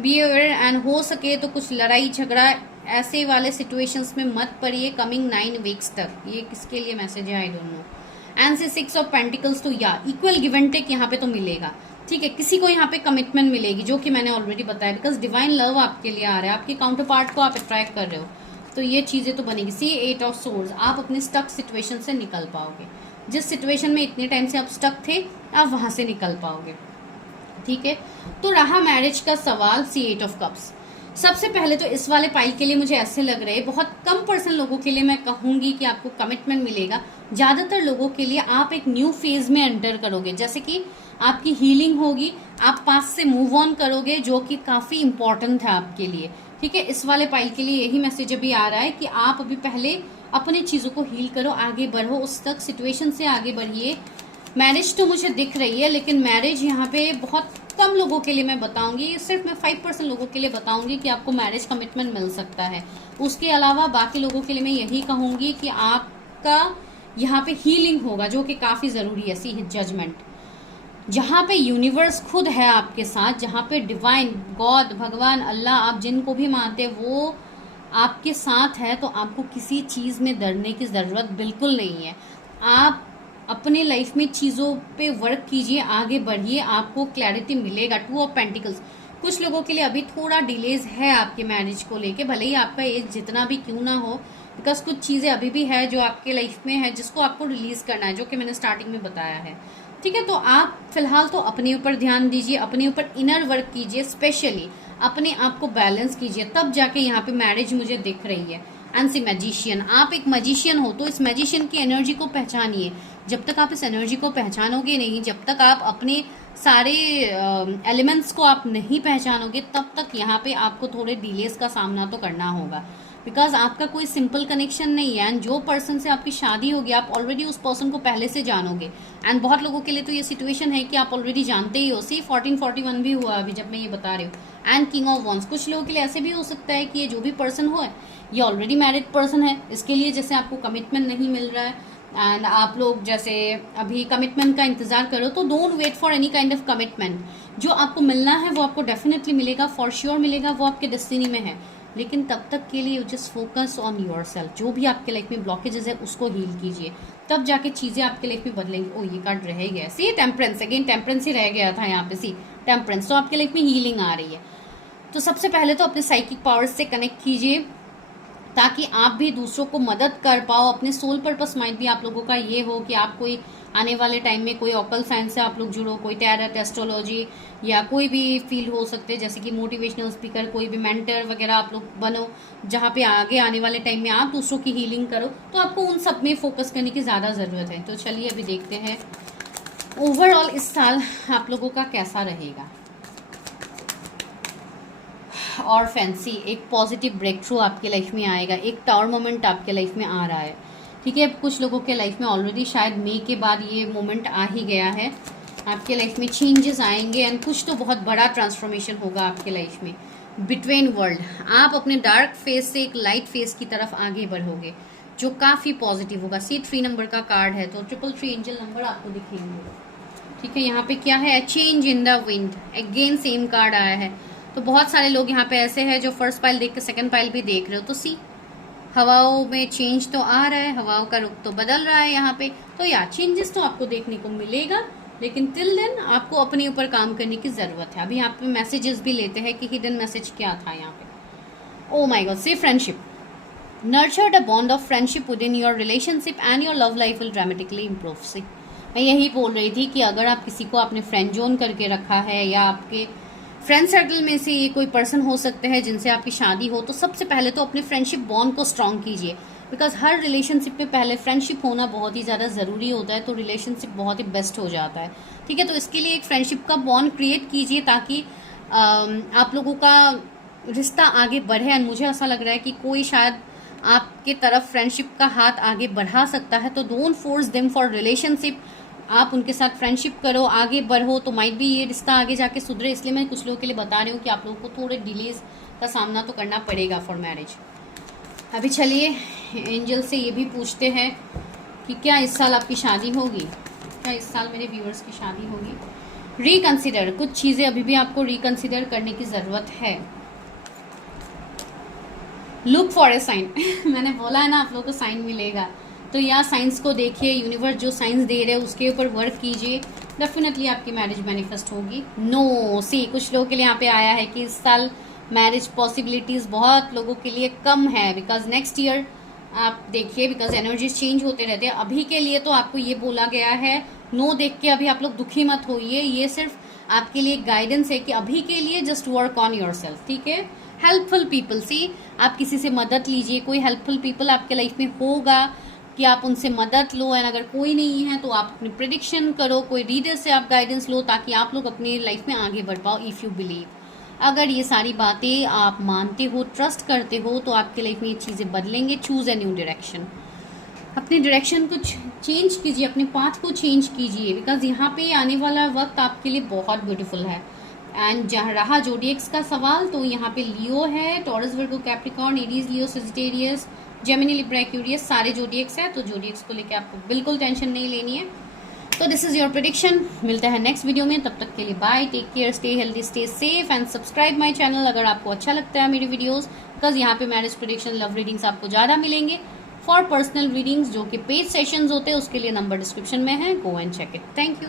बी अवेयर, एंड हो सके तो कुछ लड़ाई झगड़ा ऐसे वाले सिचुएशंस में मत पड़िए कमिंग 9 वीक्स तक। ये किसके लिए मैसेज है, आई डोंट नो। एंड से 6 ऑफ पेंटिकल्स, तो या इक्वल गिव एंड टेक यहाँ पे तो मिलेगा। ठीक है, किसी को यहाँ पे कमिटमेंट मिलेगी, जो कि मैंने ऑलरेडी बताया, बिकॉज डिवाइन लव आपके लिए आ रहा है। आपके काउंटर पार्ट को आप अट्रैक्ट कर रहे हो, तो ये चीज़ें तो बनेगी। सी 8 ऑफ सोर्ड्स, आप अपने स्टक सिचुएशन से निकल पाओगे। जिस सिचुएशन में इतने टाइम से आप स्टक थे, आप वहां से निकल पाओगे। ठीक है, तो रहा मैरिज का सवाल, सी 8 ऑफ कप्स। सबसे पहले तो इस वाले पाइल के लिए मुझे ऐसे लग रहे हैं, बहुत कम पर्सन लोगों के लिए मैं कहूंगी कि आपको कमिटमेंट मिलेगा। ज़्यादातर लोगों के लिए आप एक न्यू फेज में एंटर करोगे, जैसे कि आपकी हीलिंग होगी, आप पास से मूव ऑन करोगे, जो कि काफ़ी इंपॉर्टेंट है आपके लिए। ठीक है, इस वाले पाइल के लिए यही मैसेज अभी आ रहा है कि आप अभी पहले अपनी चीज़ों को हील करो, आगे बढ़ो, उस तक सिचुएशन से आगे बढ़िए। मैरिज तो मुझे दिख रही है, लेकिन मैरिज यहाँ पे बहुत कम लोगों के लिए मैं बताऊंगी। सिर्फ मैं 5% लोगों के लिए बताऊंगी कि आपको मैरिज कमिटमेंट मिल सकता है। उसके अलावा बाकी लोगों के लिए मैं यही कहूंगी कि आपका यहाँ पे हीलिंग होगा, जो कि काफ़ी ज़रूरी है। सी जजमेंट, जहाँ पे यूनिवर्स खुद है आपके साथ, जहाँ पे डिवाइन गॉड, भगवान, अल्लाह, आप जिनको भी मानते हैं, वो आपके साथ है, तो आपको किसी चीज़ में डरने की ज़रूरत बिल्कुल नहीं है। आप अपने लाइफ में चीज़ों पे वर्क कीजिए, आगे बढ़िए, आपको क्लैरिटी मिलेगा। 2 ऑफ पेंटिकल्स, कुछ लोगों के लिए अभी थोड़ा डिलेज है आपके मैरिज को लेके, भले ही आपका एज जितना भी क्यों ना हो, बिकॉज कुछ चीज़ें अभी भी है जो आपके लाइफ में है, जिसको आपको रिलीज करना है, जो कि मैंने स्टार्टिंग में बताया है। ठीक है, तो आप फिलहाल तो अपने ऊपर ध्यान दीजिए, अपने ऊपर इनर वर्क कीजिए, स्पेशली अपने आप को बैलेंस कीजिए, तब जाके यहाँ पे मैरिज मुझे दिख रही है। एंड सी मैजिशियन, आप एक मैजिशियन हो, तो इस मैजिशियन की एनर्जी को पहचानिए। जब तक आप इस एनर्जी को पहचानोगे नहीं, जब तक आप अपने सारे एलिमेंट्स को आप नहीं पहचानोगे तब तक यहाँ पे आपको थोड़े डिलेस का सामना तो करना होगा, बिकॉज आपका कोई सिंपल कनेक्शन नहीं है। एंड जो पर्सन से आपकी शादी होगी आप ऑलरेडी उस पर्सन को पहले से जानोगे। एंड बहुत लोगों के लिए तो ये सिचुएशन है कि आप ऑलरेडी जानते ही हो। सी 1441 भी हुआ अभी जब मैं ये बता रही हूँ। एंड किंग ऑफ वंस, कुछ लोगों के लिए ऐसे भी हो सकता है कि ये जो भी पर्सन हो ये ऑलरेडी मैरिड पर्सन है। इसके लिए जैसे आपको कमिटमेंट नहीं मिल रहा है एंड आप लोग जैसे अभी कमिटमेंट का इंतजार करो, तो don't wait for any kind of commitment. जो आपको मिलना है वो आपको डेफिनेटली मिलेगा, फॉर श्योर मिलेगा, वो आपके डेस्टिनी में है। लेकिन तब तक के लिए just focus on your self. जो भी आपके लाइफ में ब्लॉकेजेस है उसको हील कीजिए, तब जाके चीजें आपके लाइफ में बदलेंगी। ओ ये कार्ड रह गया, सी टेम्परेंस, अगेन टेम्परेंस ही रह गया था यहाँ पे, सी टेम्परेंस। तो आपके लाइफ में हीलिंग आ रही है। तो सबसे पहले तो अपने साइकिक पावर्स से कनेक्ट कीजिए ताकि आप भी दूसरों को मदद कर पाओ। अपने सोल पर्पस माइंड भी आप लोगों का ये हो कि आप कोई आने वाले टाइम में कोई ऑकल साइंस से आप लोग जुड़ो, कोई टैरोट, एस्ट्रोलॉजी या कोई भी फील्ड हो सकते हैं, जैसे कि मोटिवेशनल स्पीकर, कोई भी मेंटर वगैरह आप लोग बनो, जहाँ पे आगे आने वाले टाइम में आप दूसरों की हीलिंग करो। तो आपको उन सब में फोकस करने की ज़्यादा ज़रूरत है। तो चलिए अभी देखते हैं ओवरऑल इस साल आप लोगों का कैसा रहेगा। और फैंसी एक पॉजिटिव ब्रेक थ्रू आपके लाइफ में आएगा, एक टावर मोमेंट आपके लाइफ में आ रहा है। ठीक है, कुछ लोगों के लाइफ में ऑलरेडी शायद मई के बाद ये मोमेंट आ ही गया है। आपके लाइफ में चेंजेस आएंगे एंड कुछ तो बहुत बड़ा ट्रांसफॉर्मेशन होगा आपके लाइफ में। बिटवीन वर्ल्ड आप अपने डार्क फेस से एक लाइट फेस की तरफ आगे बढ़ोगे, जो काफ़ी पॉजिटिव होगा। सी 3 नंबर का कार्ड है, तो 333 एंजल नंबर आपको दिखेंगे। ठीक है, यहाँ पे क्या है, change in the wind, again same card आया है। तो बहुत सारे लोग यहाँ पे ऐसे हैं जो फर्स्ट पाइल देख के सेकंड पाइल भी देख रहे हो। तो सी हवाओं में चेंज तो आ रहा है, हवाओं का रुख तो बदल रहा है यहाँ पे। तो यार चेंजेस तो आपको देखने को मिलेगा, लेकिन टिल देन आपको अपने ऊपर काम करने की जरूरत है। अभी यहाँ पे मैसेजेस भी लेते हैं कि हिडन मैसेज क्या था यहाँ पे। Oh my god, say friendship, nurture the bond of friendship within your relationship and your love life will dramatically improve. See मैं यही बोल रही थी कि अगर आप किसी को आपने फ्रेंड जोन करके रखा है या आपके फ्रेंड सर्कल में से ये कोई पर्सन हो सकते हैं जिनसे आपकी शादी हो, तो सबसे पहले तो अपने फ्रेंडशिप बॉन्ड को स्ट्रॉन्ग कीजिए। बिकॉज हर रिलेशनशिप में पहले फ्रेंडशिप होना बहुत ही ज़्यादा ज़रूरी होता है, तो रिलेशनशिप बहुत ही बेस्ट हो जाता है। ठीक है, तो इसके लिए एक फ्रेंडशिप का बॉन्ड क्रिएट कीजिए ताकि आप लोगों का रिश्ता आगे बढ़े। एंड मुझे ऐसा लग रहा है कि कोई शायद आपके तरफ फ्रेंडशिप का हाथ आगे बढ़ा सकता है। तो don't force them for relationship, आप उनके साथ फ्रेंडशिप करो, आगे बढ़ो, तो माइट भी ये रिश्ता आगे जाके सुधरे। इसलिए मैं कुछ लोगों के लिए बता रही हूँ कि आप लोगों को थोड़े डिलेज का सामना तो करना पड़ेगा फॉर मैरिज। अभी चलिए एंजल से ये भी पूछते हैं कि क्या इस साल आपकी शादी होगी, क्या इस साल मेरे व्यूअर्स की शादी होगी। रिकंसिडर, कुछ चीज़ें अभी भी आपको रिकंसिडर करने की ज़रूरत है। लुक फॉर ए साइन मैंने बोला है ना आप लोगों को साइन मिलेगा, तो या साइंस को देखिए, यूनिवर्स जो साइंस दे रहे हैं उसके ऊपर वर्क कीजिए, डेफिनेटली आपकी मैरिज मैनिफेस्ट होगी। नो सी कुछ लोगों के लिए यहाँ पे आया है कि इस साल मैरिज पॉसिबिलिटीज़ बहुत लोगों के लिए कम है, बिकॉज नेक्स्ट ईयर आप देखिए, बिकॉज एनर्जीज चेंज होते रहते हैं। अभी के लिए तो आपको ये बोला गया है, नो देख के अभी आप लोग दुखी मत होइए, ये सिर्फ आपके लिए गाइडेंस है कि अभी के लिए just work on your self. ठीक है, हेल्पफुल पीपल, सी आप किसी से मदद लीजिए, कोई हेल्पफुल पीपल आपके लाइफ में होगा कि आप उनसे मदद लो। एंड अगर कोई नहीं है तो आप अपनी प्रेडिक्शन करो, कोई रीडर से आप गाइडेंस लो ताकि आप लोग अपनी लाइफ में आगे बढ़ पाओ। इफ़ यू बिलीव, अगर ये सारी बातें आप मानते हो, ट्रस्ट करते हो, तो आपके लाइफ में ये चीज़ें बदलेंगे। चूज़ ए न्यू डायरेक्शन, अपने डायरेक्शन को चेंज कीजिए, अपने पाथ को चेंज कीजिए, बिकॉज यहाँ पे आने वाला वक्त आपके लिए बहुत ब्यूटीफुल है। एंड जहाँ रहा जोडिएक्स का सवाल, तो यहाँ पे लियो है, टॉरस, वर्गो, कैप्रिकॉर्न, एरीज, लियो, सेजिटेरियस, जेमिनी, लिब्रा, एक्वेरियस, सारे जोडिएक्स है। तो जोडिएक्स को लेके आपको बिल्कुल टेंशन नहीं लेनी है। तो दिस इज योर प्रेडिक्शन। मिलते हैं नेक्स्ट वीडियो में, तब तक के लिए bye, take care, stay healthy, stay safe and subscribe my channel अगर आपको अच्छा लगता है मेरी वीडियोस, बिकॉज यहाँ पे मैरिज प्रेडिक्शन, लव रीडिंग्स आपको ज़्यादा मिलेंगे। फॉर पर्सनल रीडिंग्स जो कि पेड सेशंस होते हैं उसके लिए नंबर डिस्क्रिप्शन में है, go and check it. Thank you.